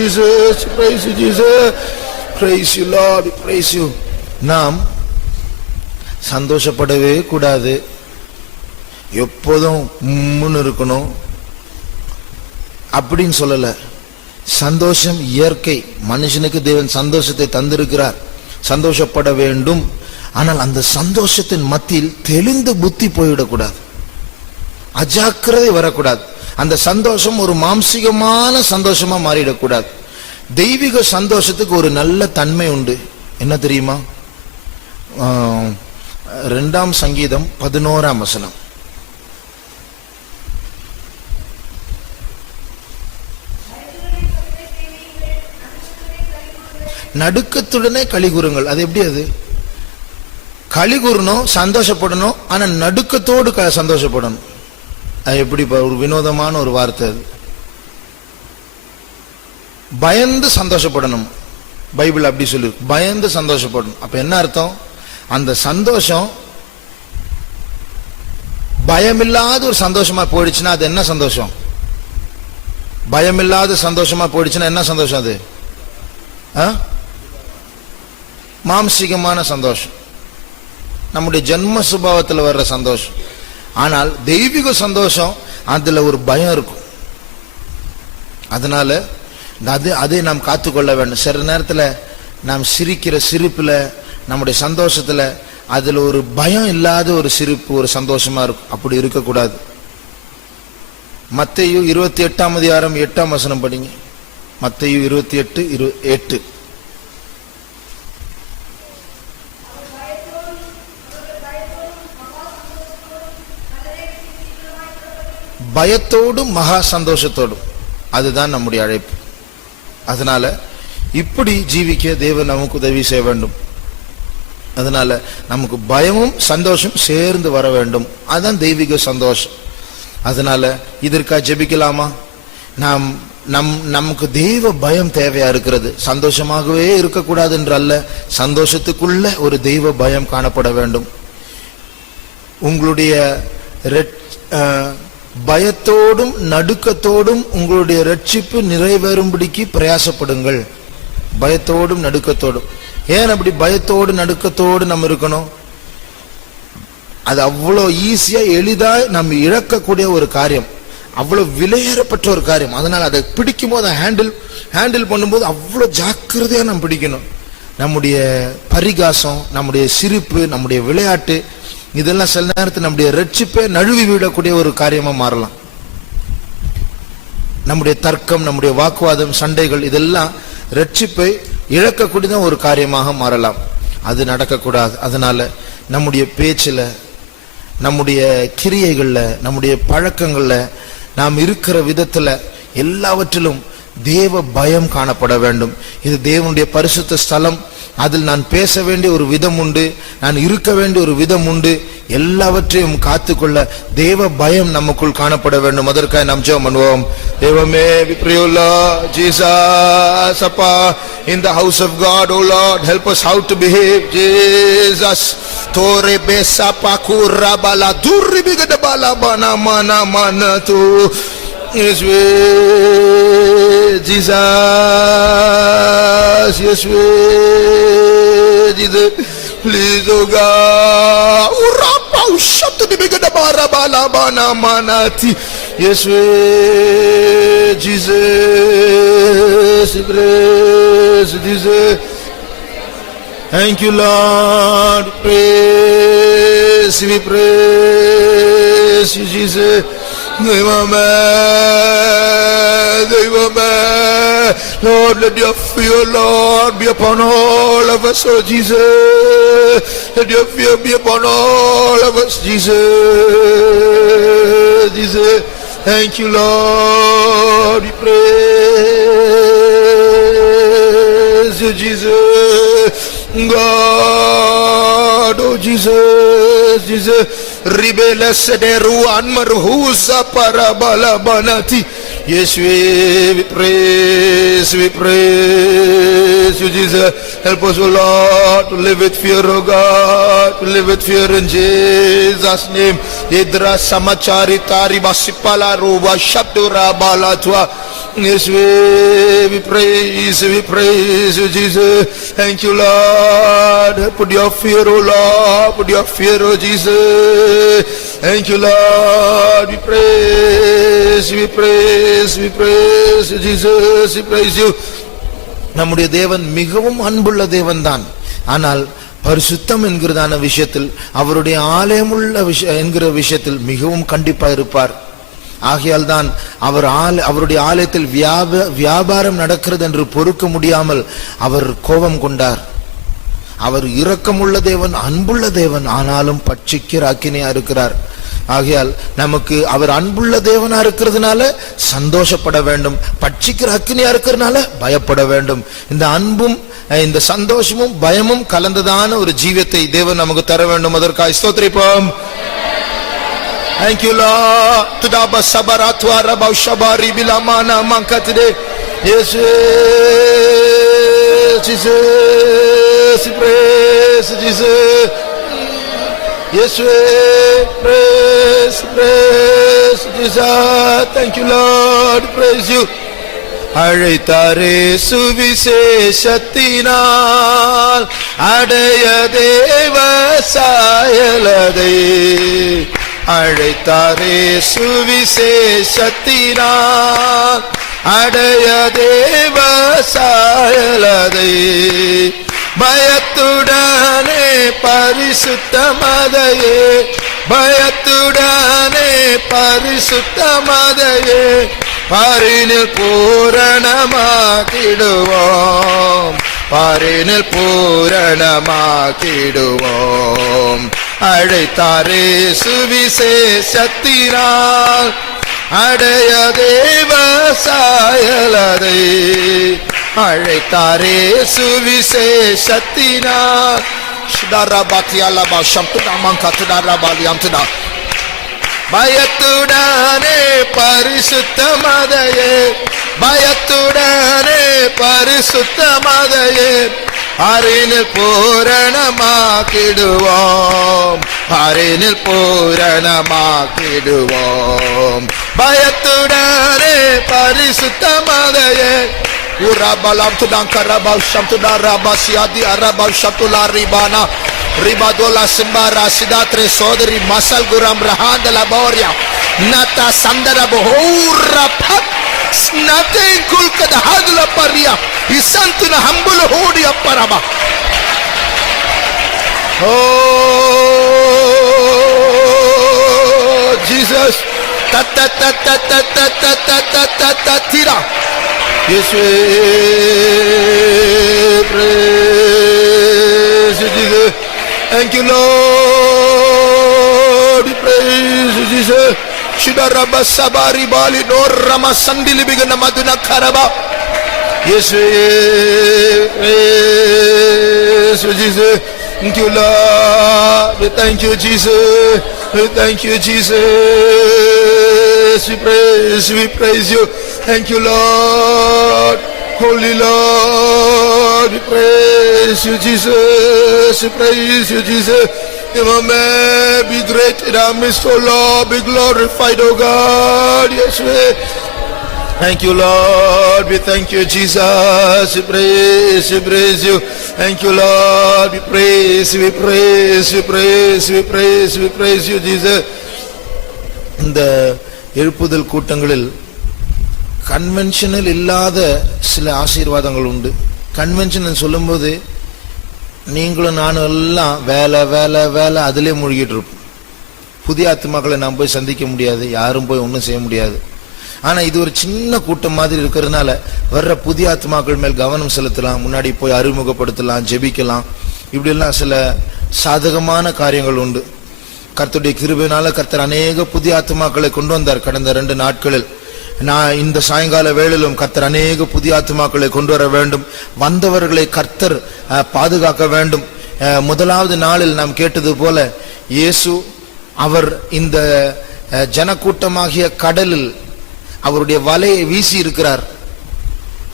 Jesus praise you Jesus praise you Lord we praise you நாம் சந்தோஷப்படவே கூடாது எப்போதும் உம்முன்னு இருக்கணும் அப்படின்னு சொல்லல. சந்தோஷம் இயற்கை, மனுஷனுக்கு தேவன் சந்தோஷத்தை தந்திருக்கிறார், சந்தோஷப்பட வேண்டும். ஆனால் அந்த சந்தோஷத்தின் மத்தியில் தெளிந்த புத்தி போய்விடக்கூடாது, அஜாக்கிரதை வரக்கூடாது. அந்த சந்தோஷம் ஒரு மாம்சிகமான சந்தோஷமா மாறிடக்கூடாது. தெய்வீக சந்தோஷத்துக்கு ஒரு நல்ல தன்மை உண்டு. என்ன தெரியுமா? 2 சங்கீதம் 11 நடுக்கத்துடனே களி கூறுங்கள். அது எப்படி? அது களி கூறணும், சந்தோஷப்படணும், ஆனா நடுக்கத்தோடு சந்தோஷப்படணும். அது எப்படி? ஒரு வினோதமான ஒரு வார்த்தை அது. பயந்து சந்தோஷப்படணும், பைபிள் அப்படி சொல்லு, பயந்து சந்தோஷப்படணும். அப்ப என்ன அர்த்தம்? அந்த சந்தோஷம் பயமில்லாத ஒரு சந்தோஷமா போயிடுச்சுன்னா அது என்ன சந்தோஷம்? பயமில்லாத சந்தோஷமா போயிடுச்சுன்னா என்ன சந்தோஷம் அது? மாம்சிகமான சந்தோஷம், நம்முடைய ஜென்ம சுபாவத்தில் வர்ற சந்தோஷம். ஆனால் தெய்வீக சந்தோஷம் அதுல ஒரு பயம் இருக்கும். அதனால அதை நாம் காத்துக்கொள்ள வேண்டும். சில நேரத்தில் நாம் சிரிக்கிற சிரிப்புல, நம்முடைய சந்தோஷத்துல அதுல ஒரு பயம் இல்லாத ஒரு சிரிப்பு, ஒரு சந்தோஷமா இருக்கும். அப்படி இருக்கக்கூடாது. மத்தேயு 28 படிங்க. மத்தேயு 28:8. பயத்தோடும் மகா சந்தோஷத்தோடும், அதுதான் நம்முடைய அழைப்பு. அதனால இப்படி ஜீவிக்க தேவன் நமக்கு உதவி செய்ய வேண்டும். அதனால நமக்கு பயமும் சந்தோஷம் சேர்ந்து வர வேண்டும். அதுதான் தெய்வீக சந்தோஷம். அதனால இதற்காக ஜெபிக்கலாமா? நமக்கு தெய்வ பயம் தேவையா இருக்கிறது. சந்தோஷமாகவே இருக்கக்கூடாது என்று அல்ல, சந்தோஷத்துக்குள்ள ஒரு தெய்வ பயம் காணப்பட வேண்டும். உங்களுடைய பயத்தோடும் நடுக்கத்தோடும் உங்களுடைய ரட்சிப்பு நிறைவேறும்படிக்கு பிரயாசப்படுங்கள். பயத்தோடும் நடுக்கத்தோடும். ஏன் அப்படி பயத்தோடு நடுக்கத்தோடு நம்ம இருக்கணும்? அது அவ்வளோ ஈஸியா எளிதா நம்ம இழக்கக்கூடிய ஒரு காரியம், அவ்வளவு விலையேறப்பட்ட ஒரு காரியம். அதனால அதை பிடிக்கும் போது, ஹேண்டில் பண்ணும்போது அவ்வளோ ஜாக்கிரதையா நம்ம பிடிக்கணும். நம்முடைய பரிகாசம், நம்முடைய சிரிப்பு, நம்முடைய விளையாட்டு, இதெல்லாம் சில நேரத்தில் நம்முடைய ரட்சிப்பை நழுவி விடக்கூடிய ஒரு காரியமா மாறலாம். நம்முடைய தர்க்கம், நம்முடைய வாக்குவாதம், சண்டைகள், இதெல்லாம் ரட்சிப்பை இழக்கக்கூடிய ஒரு காரியமாக மாறலாம். அது நடக்கக்கூடாது. அதனால நம்முடைய பேச்சுல, நம்முடைய கிரியைகள்ல, நம்முடைய பழக்கங்கள்ல, நாம் இருக்கிற விதத்துல, எல்லாவற்றிலும் தேவ பயம் காணப்பட வேண்டும். இது தேவனுடைய பரிசுத்த ஸ்தலம். அதில் நான் பேச வேண்டிய ஒரு விதம் உண்டு, நான் இருக்க வேண்டிய ஒரு விதம் உண்டு. எல்லாவற்றையும் காத்துக்கொள்ள தேவ பயம் நமக்குள் காணப்பட வேண்டும். அதற்காக நாம் ஜெபம் பண்ணுவோம். தேவமே, we pray, O Lord Jesus, Appa, in the house of God, O Lord, help us how to behave. Jesus, tore besa pakura bala durri bigada bala bana mana mana tu. Yes, Jesus, yes, Jesus, please, oh God, urapa ushatu di bigada bara bala bana manati. Yes, Jesus, praise Jesus. Thank you, Lord. Praise, we praise you, Jesus. Lord, let your fear, Lord, be upon all of us, oh Jesus. Let your fear be upon all of us, Jesus. Jesus, thank you, Lord. We praise you, Jesus. God, oh Jesus, Jesus. Ribela sederu anmarhusa parabala banati. Yes, we praise you, Jesus. Help us, O Lord, to live with fear, O God, to live with fear in Jesus' name. Idra samachari tari basipala ruba shabdura balatwa. Yes, we praise you, Jesus. Thank you, Lord. Put your fear, O Lord, put your fear, O Jesus. Thank you, Lord. We praise, we praise, we praise you, Jesus. We praise you. நம்முடைய தேவன் மிகவும் அன்புள்ள தேவன் தான். ஆனால் பரிசுத்தம் என்கிறதான விஷயத்தில், அவருடைய ஆலயமுள்ள என்கிற விஷயத்தில் மிகவும் கண்டிப்பா இருப்பார். ஆகையால் தான் அவருடைய ஆலயத்தில் வியாபாரம் நடக்கிறது என்று பொறுக்க முடியாமல் அவர் கோபம் கொண்டார். அவர் இரக்கமுள்ள தேவன், அன்புள்ள தேவன், ஆனாலும் பட்சிக்கிற அக்கினியா இருக்கிறார். ஆகையால் நமக்கு அவர் அன்புள்ள தேவனா இருக்கிறதுனால சந்தோஷப்பட வேண்டும், பட்சிக்கிற அக்கினியா இருக்கிறதுனால பயப்பட வேண்டும். இந்த அன்பும் இந்த சந்தோஷமும் பயமும் கலந்ததான ஒரு ஜீவியத்தை தேவன் நமக்கு தர வேண்டும். அதற்காக ஸ்தோத்திரிப்போம். Thank you, Lord. Tudaba sabaratwa rabau shabari bilamana mankatide. Yes, Jesus, praise Jesus. Yes, praise Jesus. Thank you, Lord. Praise you. அழைத்தாரே சுவிசேஷத்தினால் அடைய தேவ சாயலதை. அழைத்தாரே சுவிசேஷத்தினால் அடைய தேவ சாயலதை. பயத்துடனே பரிசுத்தமதையே, பயத்துடனே பரிசுத்தமதையே பாரினில் பூரணமாக்கிடுவோம், பாரினில் பூரணமாக்கிடுவோம். அழைத்தாரே சுவிசேஷத்தினால் அடைய தேவ சாயலதை. அழைத்தாரே சுவிசேஷத்தினால் பயத்துடனே பரிசுத்தமதையே, பயத்துடனே பரிசுத்தமதையே பாரினில் பூரணமாக்கிடுவோம், பாரினில் பூரணமாக்கிடுவோம். பயத்துடனே பரிசுத்தமதையே Urabalam tudang karabal shamtuda rabasiadi arabal shamtula ribana ribadola simbara sidatre sodri masal guram rahanda laboria nata sandara bohura pat snate kulkada hadla paria isantuna hambul hodi apparaba. Oh Jesus, ta ta ta ta ta ta ta ta ta ta tira. Yes, we praise you, Jesus. Thank you, Lord. We praise you, Jesus. Shidaraba sabari bali no rama sandili bigana maduna karaba. Yes, we praise you, Jesus. Thank you, Lord. We thank you, Jesus. We thank you, Jesus. We praise you. Thank you, Lord. Holy Lord, we praise you, Jesus. We praise you, Jesus. Your name be great in our midst, O Lord. Be glorified, O God. Yes, we thank you, Lord. We thank you, Jesus. We praise you. Thank you, Lord. We praise you, Jesus. இந்த எழுப்புதல் கூட்டங்களில் conventional இல்லாத சில ஆசீர்வாதங்கள் உண்டு. Convention சொல்லும்போது நீங்களும் நானும் எல்லாம் வேலை வேலை வேலை அதிலே மூழ்கிட்டு இருப்போம். புதிய ஆத்துமாக்களை நாம் போய் சந்திக்க முடியாது, யாரும் போய் ஒன்றும் செய்ய முடியாது. ஆனா இது ஒரு சின்ன கூட்டம் மாதிரி இருக்கிறதுனால வர்ற புதிய ஆத்துமாக்கள் மேல் கவனம் செலுத்தலாம், முன்னாடி போய் அறிமுகப்படுத்தலாம், ஜெபிக்கலாம். இப்படி எல்லாம் சில சாதகமான காரியங்கள் உண்டு. கர்த்தருடைய கிருபையினால கர்த்தர் அநேக புதிய ஆத்துமாக்களை கொண்டு வந்தார் கடந்த 2 நாட்களில். நான் இந்த சாயங்கால வேளையிலும் கர்த்தர் அநேக புதிய ஆத்துமாக்களை கொண்டு வர வேண்டும். வந்தவர்களை கர்த்தர் பாதுகாக்க வேண்டும். முதலாவது நாளில் நாம் கேட்டது போல இயேசு அவர் இந்த ஜனக்கூட்டமாகிய கடலில் அவருடைய வலையை வீசி இருக்கிறார்.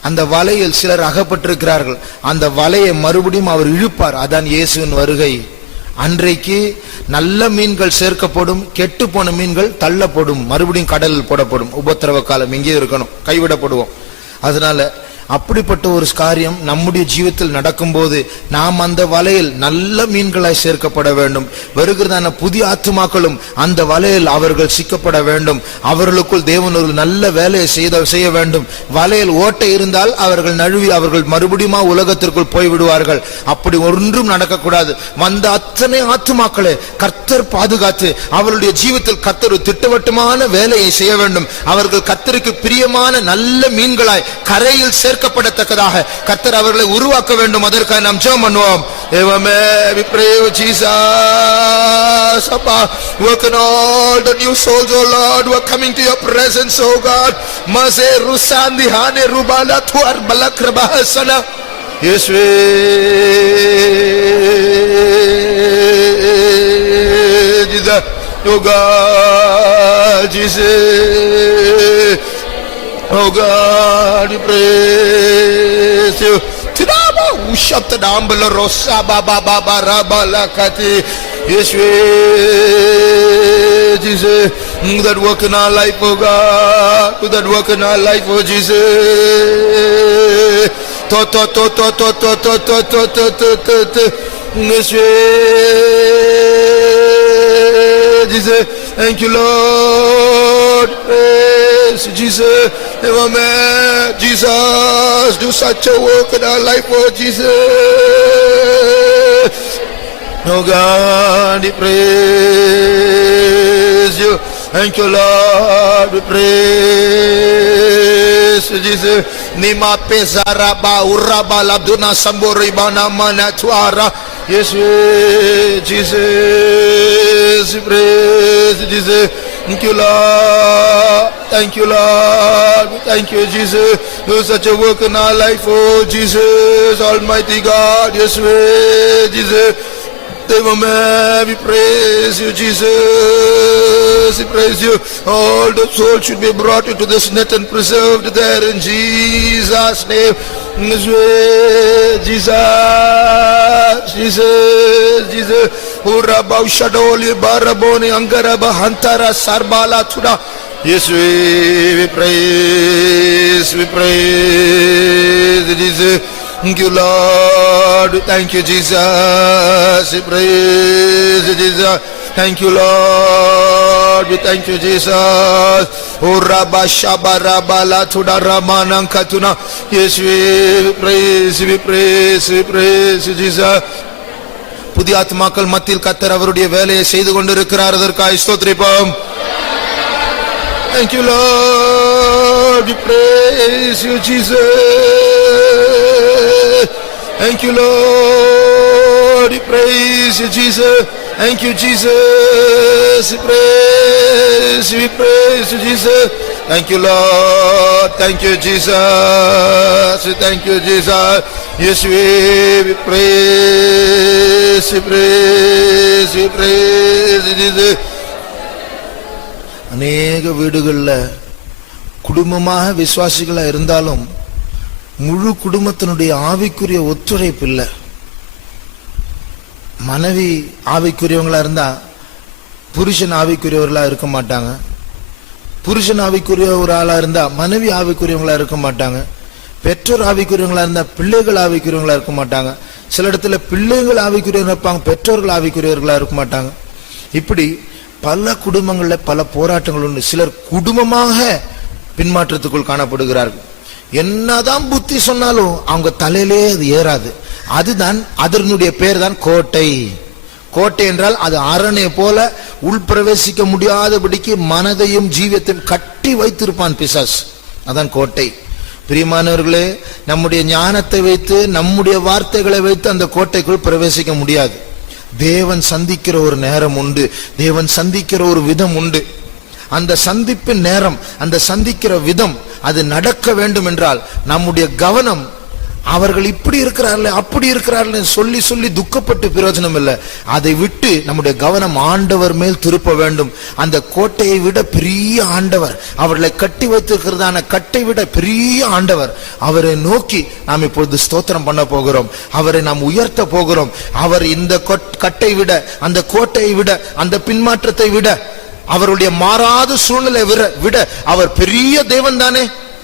அந்த வலையில் சிலர் அகப்பட்டிருக்கிறார்கள். அந்த வலையை மறுபடியும் அவர் இழுப்பார். அதான் இயேசுவின் வருகை. அன்றைக்கு நல்ல மீன்கள் சேர்க்கப்படும், கெட்டு போன மீன்கள் தள்ளப்படும், மறுபடியும் கடலில் போடப்படும். உபத்திரவ காலம் இங்கே இருக்கணும், கைவிடப்படுவோம். அதனால அப்படிப்பட்ட ஒரு காரியம் நம்முடைய ஜீவிதத்தில் நடக்கும்போது நாம் அந்த வலையில் நல்ல மீன்களாய் சேர்க்கப்பட வேண்டும். வருகிறதான புதிய ஆத்துமாக்களும் அந்த வலையில் அவர்கள் சிக்கப்பட வேண்டும். அவர்களுக்குள் தேவன் ஒரு நல்ல வேலையை செய்ய வேண்டும். வலையில் ஓட்டை இருந்தால் அவர்கள் நழுவி அவர்கள் மறுபடியும் உலகத்திற்குள் போய்விடுவார்கள். அப்படி ஒன்றும் நடக்கக்கூடாது. வந்த அத்தனை ஆத்துமாக்களை கர்த்தர் பாதுகாத்து அவருடைய ஜீவிதத்தில் கர்த்தர் திட்டவட்டமான வேலையை செய்ய வேண்டும். அவர்கள் கர்த்தருக்கு பிரியமான நல்ல மீன்களாய் கரையில் சேர்க்கப்படத்தக்கதாக கர்த்தர் அவர்களை உருவாக்க வேண்டும். அதற்காக நாம் ஜெபம் பண்ணுவோம். We pray Jesus, work on all the new souls, oh Lord, who are coming to your presence, oh God. Mase rusandi hane rubala tuar balakrabahasana. Yeswe Jesus, oh God, Jesus, oh God, we praise you. Tidaba ushapta dambala rosa baba baba rabala kati. Yeswe Jesus, that work in our life, oh God, that work in our life, oh Jesus. To Jesus, thank you Lord, praise Jesus, amen. Jesus, do such a work in our life, oh Jesus. Oh God, we praise you. Thank you Lord, we praise you Jesus. Nima pesaraba uraba labduna sambori bana manatwara. Yes, Jesus, we praise you Jesus. Thank you Lord, thank you Lord, thank you Jesus. Do such a work in our life, oh Jesus, Almighty God. Yes, Jesus. We praise you Jesus, we praise you. All the souls should be brought into this net and preserved there in Jesus' name. Jesus, Jesus, Jesus. Urabau shadoli baraboni angaraba hantara sarbala tuda. Yes, we praise Jesus. Thank you Lord, thank you Jesus, we praise Jesus. Thank you Lord, we thank you Jesus. Uraba shabaraba la tuda ramana katuna. Yes, we praise Jesus. புதிய ஆத்மாக்கள் மத்தியில் கர்த்தர் அவருடைய வேலையை செய்து கொண்டிருக்கிறார். அதற்காக ஸ்தோத்திரிப்போம். Thank you Lord, we praise you Jesus. Thank you Lord, we praise you Jesus. Thank you Jesus, we praise you Jesus. Thank you Lord, thank you Jesus, thank you Jesus. Yes, we praise Jesus. அநேக வீடுகள்ல குடும்பமாக விசுவாசிகளா இருந்தாலும் முழு குடும்பத்தினுடைய ஆவிக்குரிய ஒத்துழைப்பு இல்லை. மனைவி ஆவிக்குரியவங்களா இருந்தா புருஷன் ஆவிக்குரியவர்களா இருக்க மாட்டாங்க. புருஷன் ஆவிக்குரிய ஒரு ஆளா இருந்தா மனைவி ஆவிக்குரியவங்களா இருக்க மாட்டாங்க. பெற்றோர் ஆவிக்குரியவங்களா இருந்தா பிள்ளைகள் ஆவிக்குரியவங்களா இருக்க மாட்டாங்க. சில இடத்துல பிள்ளைகள் ஆவிக்குரியவங்க இருப்பாங்க, பெற்றோர்கள் ஆவிக்குரியவர்களா இருக்க மாட்டாங்க. இப்படி பல குடும்பங்கள்ல பல போராட்டங்கள் உண்டு. சிலர் குடும்பமாக பின்மாற்றத்துக்குள் காணப்படுகிறார்கள். என்னதான் புத்தி சொன்னாலும் அவங்க தலையிலே அது ஏறாது. அதுதான் அதனுடைய பேர் தான் கோட்டை. கோட்டை என்றால் அது அரணை போல உள்பிரவேசிக்க முடியாதபடிக்கு மனதையும் ஜீவியத்தையும் கட்டி வைத்திருப்பான் பிசாஸ். அதான் கோட்டை. பிரியமானவர்களே, நம்முடைய ஞானத்தை வைத்து நம்முடைய வார்த்தைகளை வைத்து அந்த கோட்டைக்குள் பிரவேசிக்க முடியாது. தேவன் சந்திக்கிற ஒரு நேரம் உண்டு, தேவன் சந்திக்கிற ஒரு விதம் உண்டு. அந்த சந்திப்பின் நேரம், அந்த சந்திக்கிற விதம் அது நடக்க வேண்டும் என்றால் நம்முடைய கவனம் அவர்கள் இப்படி இருக்கிறார்கள் அப்படி இருக்கிறார்கள் சொல்லி சொல்லி துக்கப்பட்டு பிரயோஜனம் இல்லை. அதை விட்டு நம்முடைய கவனம் ஆண்டவர் மேல் திருப்ப வேண்டும். அந்த கோட்டையை விட பெரிய ஆண்டவர், அவர்களை கட்டி வைத்திருக்கிறதான கட்டை விட பெரிய ஆண்டவர், அவரை நோக்கி நாம் இப்பொழுது ஸ்தோத்திரம் பண்ண போகிறோம். அவரை நாம் உயர்த்த போகிறோம். அவர் இந்த கட்டை விட, அந்த கோட்டையை விட, அந்த பின்மாற்றத்தை விட, அவருடைய மாறாத சூழ்நிலை விட அவர் பெரிய தேவன் தானே.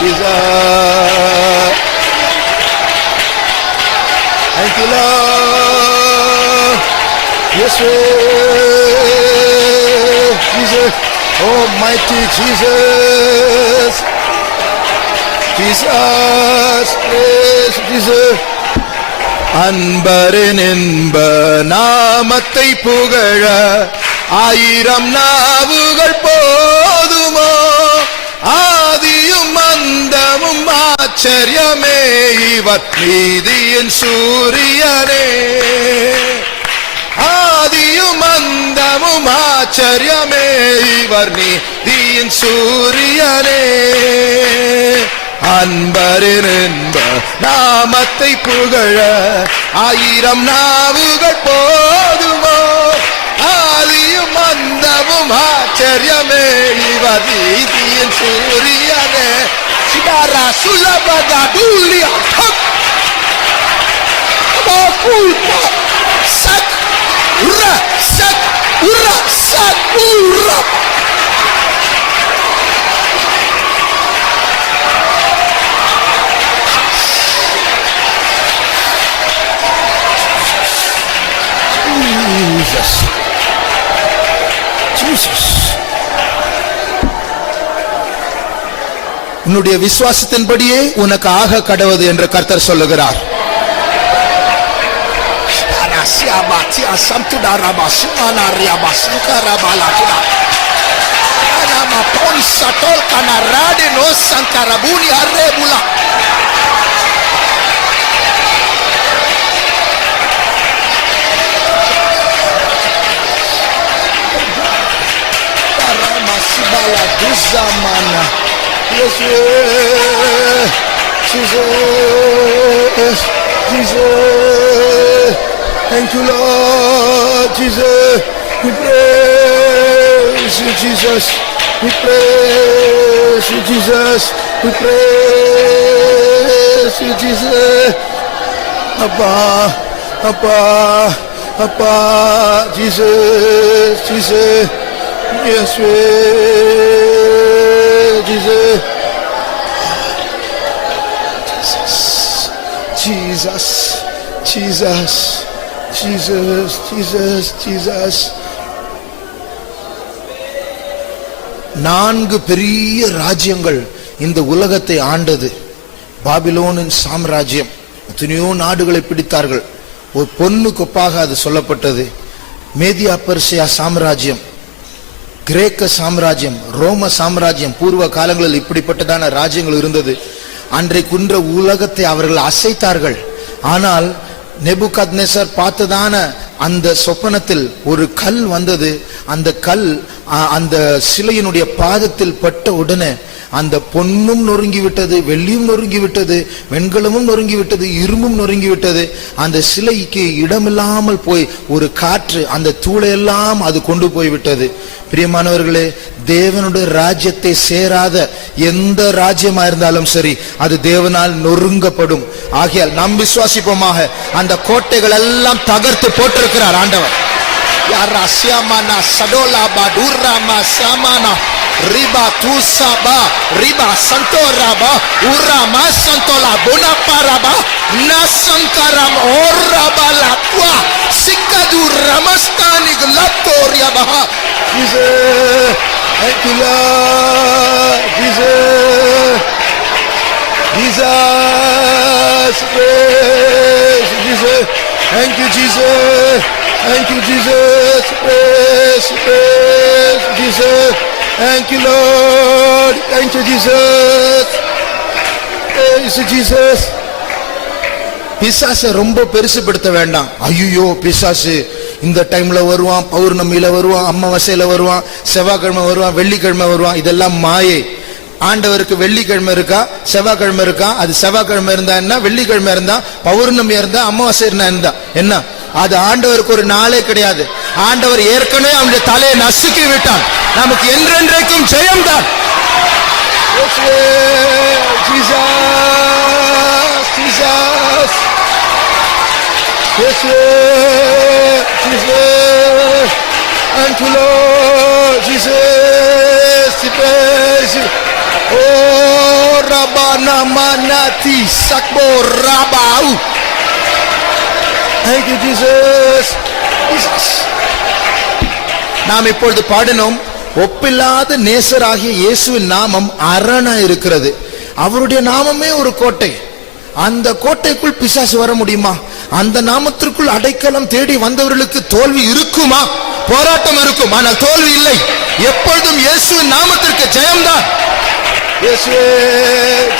Jesus. Thank you, Lord. Yes, Jesus. Almighty Jesus. Jesus. Praise Jesus. அன்பரின் இன்ப நாமத்தை புகழ ஆயிரம் நாவுகள் போதுமோ, ஆதியும் அந்தமும் ஆச்சரியமே இவர் நீதியின் சூரியனே. ஆதியும் அந்தமும் ஆச்சரியமே இவர் நீதியின் சூரியனே. அன்பரின் இன்ப நாமத்தை புகழ ஆயிரம் நாவுகள் போதுமோ, ஆதியும் அந்தமும் ஆச்சரியமே இவர் நீதியின் சூரியனே. சிதாரா சுலபதா டூலியா அபாகுல்பா சத் உர சத் உர சத் உர. Jesus. Jesus. உன்னுடைய விசுவாசத்தின்படியே உனக்கு ஆக கடவுது என்று கர்த்தர் சொல்லுகிறார். Zamana. Yes, Jesus, Jesus. Thank you, Lord Jesus. We praise you, Jesus. We praise you, Jesus. We praise you, Jesus. Abba, Abba, Abba, Jesus, Jesus. Yes, Jesus. Jesus, Jesus, Jesus, Jesus, Jesus. 4 பெரிய ராஜ்யங்கள் இந்த உலகத்தை ஆண்டது. பாபிலோனின் சாம்ராஜ்யம். எத்தனையோ நாடுகளை பிடித்தார்கள். ஒரு பொன்னு கொப்பாக அது சொல்லப்பட்டது. மேதியா பெர்சியா சாம்ராஜ்யம், கிரேக்க சாம்ராஜ்யம், ரோம சாம்ராஜ்யம். பூர்வ காலங்களில் இப்படிப்பட்டதான ராஜ்யங்கள் இருந்தது. அன்றைக்குன்ற உலகத்தை அவர்கள் அசைத்தார்கள். ஆனால் நெபுகத்நேசர் பார்த்ததான அந்த சொப்பனத்தில் ஒரு கல் வந்தது. அந்த கல் அந்த சிலையினுடைய பாதத்தில் பட்ட உடனே அந்த பொன்னும் நொறுங்கிவிட்டது, வெள்ளியும் நொறுங்கிவிட்டது, வெண்கலமும் நொறுங்கிவிட்டது, இரும்பும் நொறுங்கிவிட்டது. அந்த சிலைக்கு இடமில்லாமல் போய் ஒரு காற்று அந்த தூளையெல்லாம் அது கொண்டு போய்விட்டது. பிரியமானவர்களே, தேவனுடைய ராஜ்யத்தை சேராத எந்த ராஜ்யமா இருந்தாலும் சரி, அது தேவனால் நொறுங்கப்படும். ஆகையால் நாம் விசுவாசிப்போமாக, அந்த கோட்டைகள் எல்லாம் தகர்த்து போட்டிருக்கிறார் ஆண்டவர். யாரா சியாமானா சடோலாபா டூராமா சாமானா riba tusaba riba santoraba urama santola bonaparaba nasankaram orabala tua sikadu ramastani glatoria baha. Jesus, thank you Lord. Jesus, Jesus, praise Jesus. Thank you Jesus, thank you Jesus, praise, praise Jesus. Thank you Lord, thank you Jesus, praise Jesus. பிசாசை ரொம்ப பெருசுபடுத்த வேண்டாம். ஐயோ பிசாசு இந்த டைம்ல வருவான், பௌர்ணமியில வருவான், அமாவாசையில வருவான், செவ்வாய்க்கிழமை வருவான், வெள்ளிக்கிழமை வருவான். இதெல்லாம் மாயை. ஆண்டவருக்கு வெள்ளிக்கிழமை இருக்கா, செவ்வாய்க்கிழமை இருக்கா? அது செவ்வாய்க்கிழமை இருந்தா என்ன, வெள்ளிக்கிழமை இருந்தா, பௌர்ணமி இருந்தா, அமாவாசை இருந்தா என்ன? அது ஆண்டவருக்கு ஒரு நாளே கிடையாது. ஆண்டவர் ஏற்கனவே அவனுடைய தலையை நசுக்கி விட்டான். நமக்கு என்றென்றைக்கும் ஜெயம்தான். Thank you Lord Jesus. Oh, Rabba Anamanati sakbo rabau. Thank you, Jesus. Jesus. நாம் இப்பொழுது பாடினோம், ஒப்பில்லாத நேசராகிய இயேசுவின் நாமம் அரணா இருக்கிறது. அவருடைய நாமமே ஒரு கோட்டை. அந்த கோட்டைக்குள் பிசாசு வர முடியுமா? அந்த நாமத்திற்குள் அடைக்கலம் தேடி வந்தவர்களுக்கு தோல்வி இருக்குமா? போராட்டம் இருக்கும், ஆனால் தோல்வி இல்லை. எப்பொழுதும் இயேசுவின் நாமத்திற்கு ஜெயம்தான். இயேசுவே,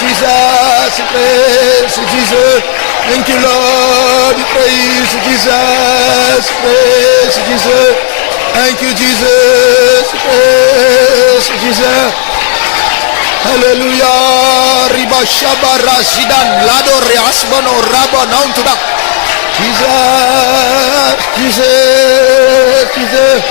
Jesus, praise Jesus. Thank you, Lord. Praise Jesus. Praise Jesus. Thank you, Jesus. Praise Jesus. Hallelujah. Riba shaba rasidan lado reasbano raba nauntuda. Jesus, Jesus, Jesus.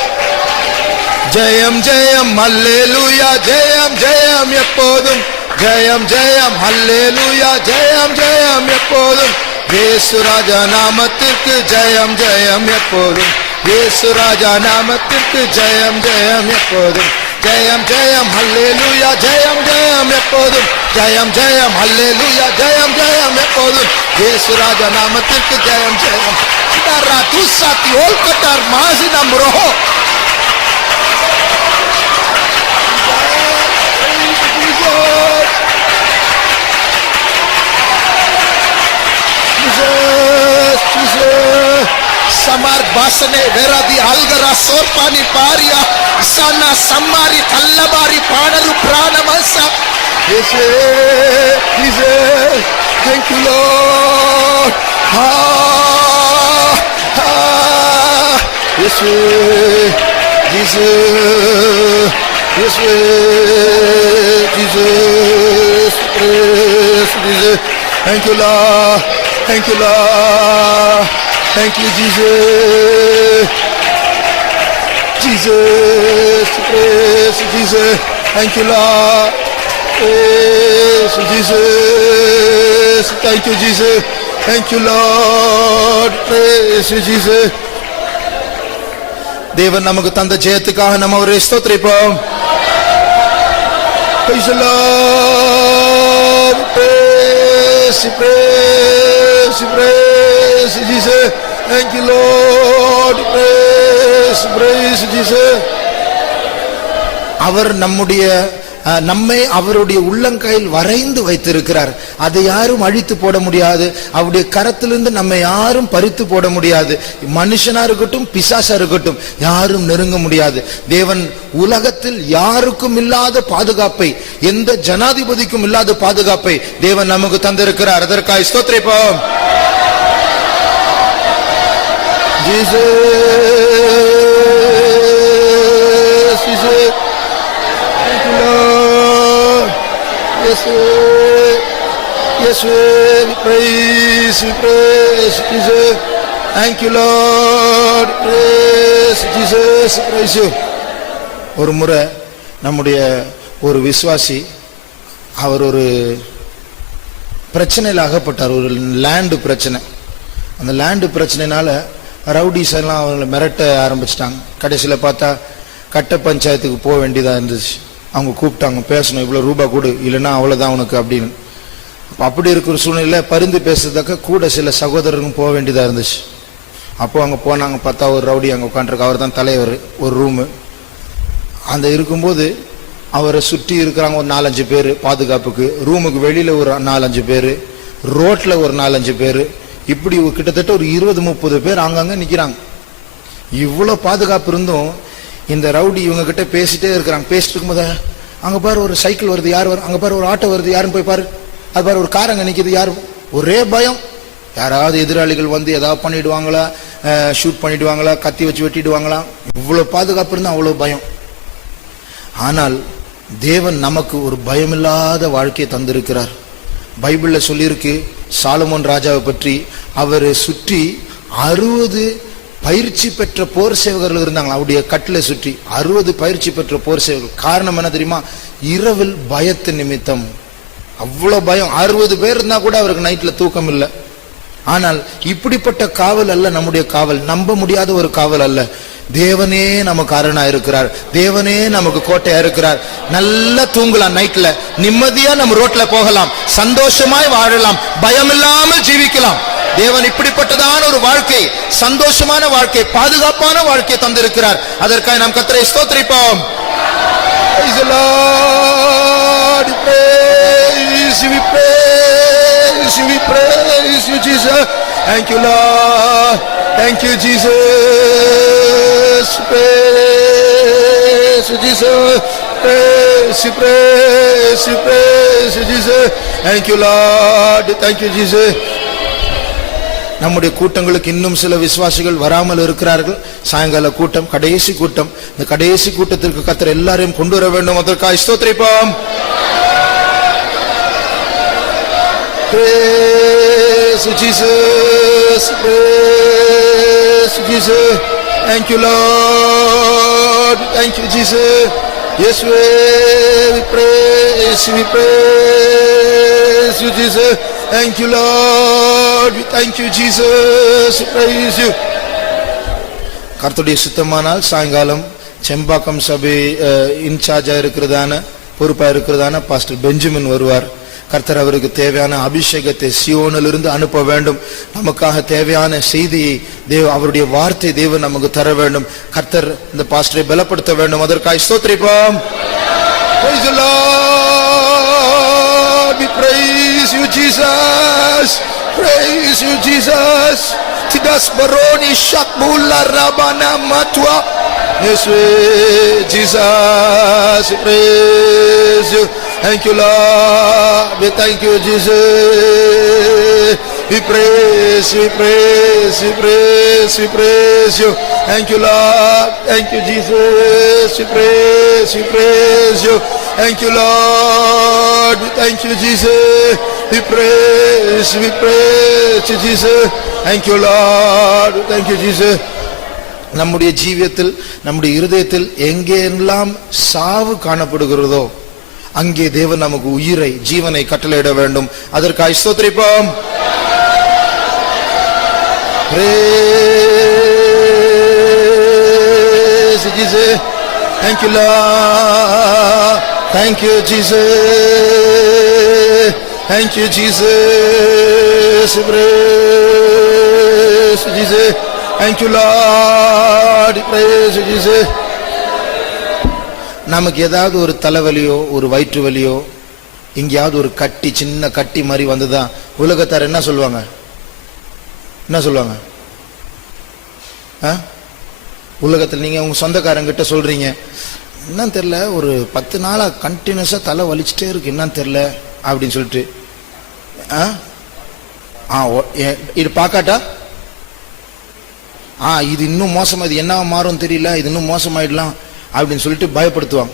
ஜெயம் ஜெயம் ஹல்லேலூயா, ஜெயம் ஜெயம் எப்போதும், ஜெயம் ஜெயம் ஹல்லேலூயா, ஜெயம் ஜெயம் எப்போதும். இயேசு ராஜா நாமத்திற்கு ஜெயம் ஜெயம் எப்போதும், இயேசு ராஜா நாமத்திற்கு ஜெயம் ஜெயம் எப்போதும். ஜெயம் ஜெயம் ஹல்லேலூயா, ஜெயம் ஜெயம் எப்போதும், ஜெயம் ஜெயம் ஹல்லேலூயா, ஜெயம் ஜெயம் எப்போதும். இயேசு ராஜா நாமத்திற்கு ஜெயம் ஜெயம். Sitara துசாத்தி ஓல்கட்டார் மாசினம் ரோஹோ. Samar basane veradi algara sorpani paria sana samari kallabari panaru pranamasa. Jesus, thank you Lord. Jesus, Jesus, Jesus, Jesus. Thank you Lord, thank you Lord. Thank you, Jesus. Jesus, praise Jesus. Thank you, Lord. Praise Jesus. Thank you, Jesus. Thank you, Lord. Praise Jesus. தேவன் நமக்கு தந்த ஜெயத்துக்காக நம்ம அவரை ஸ்தோத்திரிப்போம். Praise the Lord. Praise, praise, praise Jesus. Thank you Lord. Praise, praise Jesus. அவர் நம்மை அவருடைய உள்ளங்கையில் வரைந்து வைத்திருக்கிறார். அதை யாரும் அழித்து போட முடியாது. அவருடைய கரத்திலிருந்து நம்மை யாரும் பறித்து போட முடியாது. மனுஷனா இருக்கட்டும், பிசாசா இருக்கட்டும், யாரும் நெருங்க முடியாது. தேவன் உலகத்தில் யாருக்கும் இல்லாத பாதுகாப்பை, எந்த ஜனாதிபதிக்கும் இல்லாத பாதுகாப்பை தேவன் நமக்கு தந்திருக்கிறார். அதற்காக ஸ்தோத்திரிப்போம். Jesus, Jesus, thank you Lord. Yes, yes, we praise, Jesus. Thank you Lord. Praise Jesus, praise you. ஒரு முறை நம்முடைய ஒரு விசுவாசி, அவர் ஒரு பிரச்சனையில் அகப்பட்டார். ஒரு லேண்டு பிரச்சனை. அந்த லேண்டு பிரச்சனைனால ரவுடிஸ் எல்லாம் அவங்களை மிரட்ட ஆரம்பிச்சிட்டாங்க. கடைசியில் பார்த்தா கட்ட பஞ்சாயத்துக்கு போக வேண்டியதாக இருந்துச்சு. அவங்க கூப்பிட்டாங்க, பேசணும், இவ்வளோ ரூபாய் கொடு, இல்லைன்னா அவ்வளோதான் உனக்கு அப்படின்னு. அப்படி இருக்கிற சூழ்நிலை பரிந்து பேசுறதுக்கு கூட சில சகோதரருக்கும் போக வேண்டியதாக இருந்துச்சு. அப்போ அங்கே போனாங்க. பார்த்தா ஒரு ரவுடி அங்கே உட்காந்துருக்கு. அவர் தான் தலைவர். ஒரு ரூமு அந்த இருக்கும்போது அவரை சுற்றி இருக்கிறாங்க ஒரு 4-5 பேர் பாதுகாப்புக்கு. ரூமுக்கு வெளியில் ஒரு 4-5 பேர், ரோட்டில் ஒரு 4-5 பேர், இப்படி கிட்டத்தட்ட ஒரு 20-30 பேர் அங்கங்க நிக்கிறாங்க. இவ்வளவு பாதுகாப்பு இருந்தும் இந்த ரவுடி இவங்க கிட்ட பேசிட்டே இருக்கிறாங்க. பேசிட்டு இருக்கும்போது, அங்க பாரு ஒரு சைக்கிள் வருது, யார் வரும், அங்க பாரு ஒரு ஆட்டோ வருது, யாருன்னு போய் பாரு, அது பாரு ஒரு கார் அங்க நிக்குது, யாரும். ஒரே பயம். யாராவது எதிராளிகள் வந்து ஏதாவது பண்ணிடுவாங்களா, ஷூட் பண்ணிடுவாங்களா, கத்தி வச்சு வெட்டிடுவாங்களா. இவ்வளவு பாதுகாப்பு இருந்தா அவ்வளவு பயம். ஆனால் தேவன் நமக்கு ஒரு பயமில்லாத வாழ்க்கையை தந்திருக்கிறார். பைபிள்ல சொல்லியிருக்கு சாலமோன் ராஜாவை பற்றி. அவரை சுற்றி 60 பயிற்சி பெற்ற போர் சேவகர்கள் இருந்தாங்க. அவருடைய கட்டில சுற்றி 60 பயிற்சி பெற்ற போர் சேவகர்கள். காரணம் என்ன தெரியுமா? இரவில் பயத்து நிமித்தம். அவ்வளவு பயம். 60 பேர் இருந்தா கூட அவருக்கு நைட்ல தூக்கம் இல்லை. ஆனால் இப்படிப்பட்ட காவல் அல்ல நம்முடைய காவல். நம்ப முடியாத ஒரு காவல் அல்ல. தேவனே நமக்கு அரணா இருக்கிறார், தேவனே நமக்கு கோட்டையா இருக்கிறார். நல்லா தூங்கலாம், நைட்ல நிம்மதியா நம்ம ரோட்ல போகலாம், சந்தோஷமாய் வாழலாம், பயம் இல்லாமல் ஜீவிக்கலாம். தேவன் இப்படிப்பட்டதான ஒரு வாழ்க்கை, சந்தோஷமான வாழ்க்கை, பாதுகாப்பான வாழ்க்கையை தந்திருக்கிறார். அதற்காக நாம் கர்த்தரை ஸ்தோத்திரிப்போம். Praise the Lord, praise you, we praise you, we praise you, Jesus. Thank you, Lord. Thank you, Jesus. Praise you, Jesus. Praise you, praise you, praise you, Jesus. Thank you, Lord. Thank you, Jesus. நம்முடைய கூட்டங்களுக்கு இன்னும் சில விசுவாசிகள் வராமல் இருக்கிறார்கள். சாயங்கால கூட்டம், கடைசி கூட்டம். இந்த கடைசி கூட்டத்திற்கு கர்த்தர் எல்லாரையும் கொண்டு வர வேண்டும். அதற்காக ஸ்தோத்திரிப்போம். Praise Jesus, praise Jesus. Thank you, Lord. Thank you, Jesus. Yes, we praise you, Jesus. Thank you, Lord. We thank you, Jesus. Praise you. கர்த்தருடைய சித்தமானால் சாயங்காலம் செம்பாக்கம் சபை இன்சார்ஜா இருக்கிறதான, பொறுப்பா இருக்கிறதான பாஸ்டர் பெஞ்சமின் வருவார். கர்த்தர் அவருக்கு தேவையான அபிஷேகத்தை சியோனிலிருந்து அனுப்ப வேண்டும். நமக்காக தேவையான செய்தியை அவருடைய வார்த்தை தேவன் நமக்கு தர வேண்டும். கர்த்தர் இந்த பாஸ்டரை பலப்படுத்த வேண்டும். அதற்காக ஸ்தோத்திரிப்போம். Praise the Lord. We praise you, Jesus. Praise you, Jesus. Tidas baroni shakmula rabana matwa. Yes, Jesus. Praise you. Thank you, Lord. We thank you, Jesus. We praise, we praise, we praise, we praise you. Thank you, Lord. Thank you, Jesus. We praise, we praise you. Thank you, Lord. We thank you, Jesus. We praise you, Jesus. Thank you, Lord. Thank you, Jesus. நம்முடைய ஜீவியத்தில், நம்முடைய இருதயத்தில் எங்கெல்லாம் சாவு காணப்படுகிறதோ அங்கே தேவன் நமக்கு உயிரை, ஜீவனை கட்டளையிட வேண்டும். அதற்காக ஸ்தோத்திரிப்போம். Praise Jesus. Thank you, Lord. Thank you, Jesus. Thank you, Jesus. Praise Jesus. Thank you, Lord. Praise Jesus. நமக்கு ஏதாவது ஒரு தலைவலியோ, ஒரு வயிற்று வலியோ, எங்கேயாவது ஒரு கட்டி, சின்ன கட்டி மாதிரி வந்துதான் உலகத்தார் என்ன சொல்லுவாங்க? என்ன சொல்லுவாங்க? உலகத்தில் நீங்க உங்க சொந்தக்காரங்கிட்ட சொல்றீங்க, என்னன்னு தெரியல, ஒரு 10 நாளா கண்டினியூஸா தலை வலிச்சுட்டே இருக்கு, என்னன்னு தெரியல அப்படின்னு சொல்லிட்டு, இது பாக்காட்டா, இது இன்னும் மோசமா, இது என்ன மாறும் தெரியல, இது இன்னும் மோசமாயிடலாம் அப்படின்னு சொல்லிட்டு பயப்படுத்துவாங்க.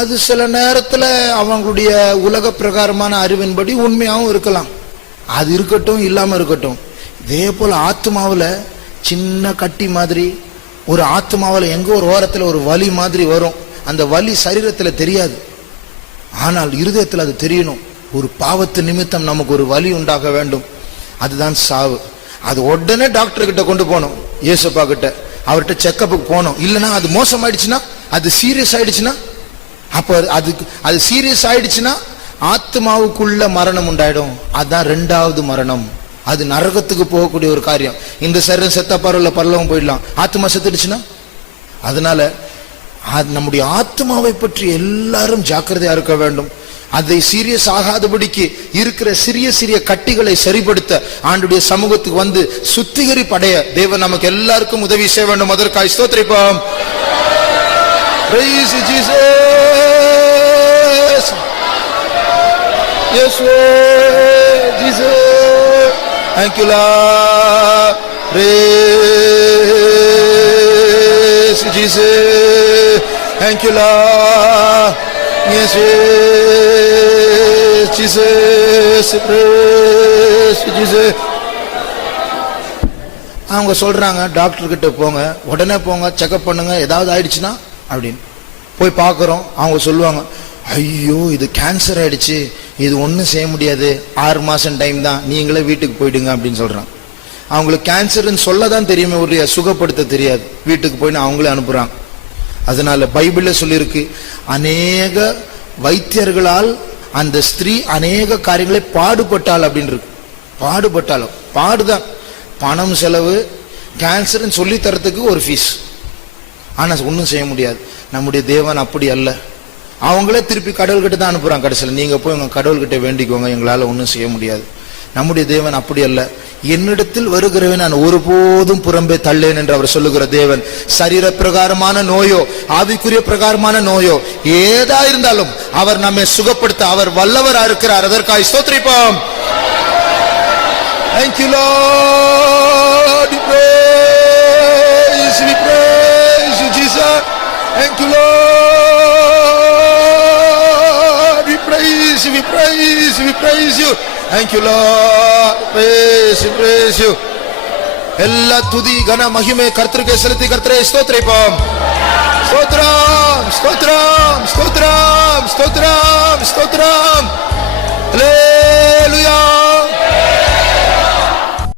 அது சில நேரத்தில் அவங்களுடைய உலக பிரகாரமான அறிவின்படி உண்மையாகவும் இருக்கலாம். அது இருக்கட்டும், இல்லாம இருக்கட்டும். இதே போல ஆத்மாவில் சின்ன கட்டி மாதிரி, ஒரு ஆத்மாவில் எங்க ஒரு ஓரத்தில் ஒரு வலி மாதிரி வரும். அந்த வலி சரீரத்தில் தெரியாது, ஆனால் இருதயத்தில் அது தெரியணும். ஒரு பாவத்து நிமித்தம் நமக்கு ஒரு வலி உண்டாக வேண்டும், அதுதான் சாவு. அது உடனே டாக்டர் கிட்ட கொண்டு போகணும், இயேசுப்பா கிட்ட, அவர்கிட்ட செக்கப்புக்கு போனோம். இல்லைன்னா அது மோசமாயிடுச்சுன்னா, அது சீரியஸ் ஆயிடுச்சுன்னா, அப்ப அது சீரியஸ் ஆயிடுச்சுன்னா ஆத்மாவுக்குள்ள மரணம் உண்டாயிடும். அதுதான் 2வது மரணம். அது நரகத்துக்கு போகக்கூடிய ஒரு காரியம். இந்த சரீரம் செத்த பரவல பரலவும் போயிடலாம், ஆத்மா செத்துடுச்சுன்னா. அதனால நம்முடைய ஆத்மாவை பற்றி எல்லாரும் ஜாக்கிரதையா இருக்க வேண்டும். அதை சீரியஸ் ஆகாதபடிக்கு இருக்கிற சிறிய சிறிய கட்டிகளை சரிபடுத்த ஆண்டுடைய சமூகத்துக்கு வந்து சுத்திகரிப்படைய தேவன் நமக்கு எல்லாருக்கும் உதவி செய்ய வேண்டும். அதற்காக ஸ்தோத்திரிப்போம். Praise Jesus. Yes, Jesus. Thank you, Lord. Praise Jesus. Thank you, Lord. Yes, Jesus. Praise Jesus. அவங்க சொல்றாங்க, டாக்டர் கிட்ட போங்க, உடனே போங்க, செக்அப் பண்ணுங்க, ஏதாவது ஆயிடுச்சுன்னா அப்படின்னு போய் பார்க்குறோம். அவங்க சொல்லுவாங்க, ஐயோ இது கேன்சர் ஆயிடுச்சு, இது ஒன்றும் செய்ய முடியாது, 6 மாசம் டைம் தான், நீங்களே வீட்டுக்கு போயிடுங்க அப்படின்னு சொல்றாங்க. அவங்களுக்கு கேன்சர்னு சொல்லதான் தெரியுமே ஒழிய சுகப்படுத்த தெரியாது. வீட்டுக்கு போய் அவங்களே அனுப்புறாங்க. அதனால பைபிள்ல சொல்லியிருக்கு, அநேக வைத்தியர்களால் அந்த ஸ்திரீ அநேக காரியங்களை பாடுபட்டாள் அப்படின்னு இருக்கு. பாடுபட்டாலும் பாடுதான், பணம் செலவு, கேன்சர்னு சொல்லி தரத்துக்கு ஒரு ஃபீஸ், ஆனா ஒன்றும் செய்ய முடியாது. நம்முடைய தேவன் அப்படி அல்ல. அவங்களே திருப்பி கடவுள்கிட்ட தான் அனுப்புறாங்க. கடைசியில் நீங்க போய் உங்க கடவுள்கிட்ட வேண்டிக்கோங்க, எங்களால ஒன்றும் செய்ய முடியாது. நம்முடைய தேவன் அப்படி அல்ல. என்னிடத்தில் வருகிறவன் நான் ஒருபோதும் புறம்பே தள்ளேன் என்று அவர் சொல்லுகிற தேவன். சரீர பிரகாரமான நோயோ ஆவிக்குரிய பிரகாரமான நோயோ ஏதா இருந்தாலும் அவர் நம்மை சுகப்படுத்த அவர் வல்லவரா இருக்கிறார். அதற்காக ஸ்தோத்திரிப்போம். Thank you Lord, we praise you Jesus. Thank you Lord, we praise you. Thank you Lord, praise you. எல்லா துதி கன மகிமை கர்த்தருக்கு செலுத்தி கர்த்தரை ஸ்தோத்திரிப்போம். ஸ்தோத்திரம் ஸ்தோத்திரம் ஸ்தோத்திரம் ஸ்தோத்திரம் ஸ்தோத்திரம். ஹல்லேலூயா.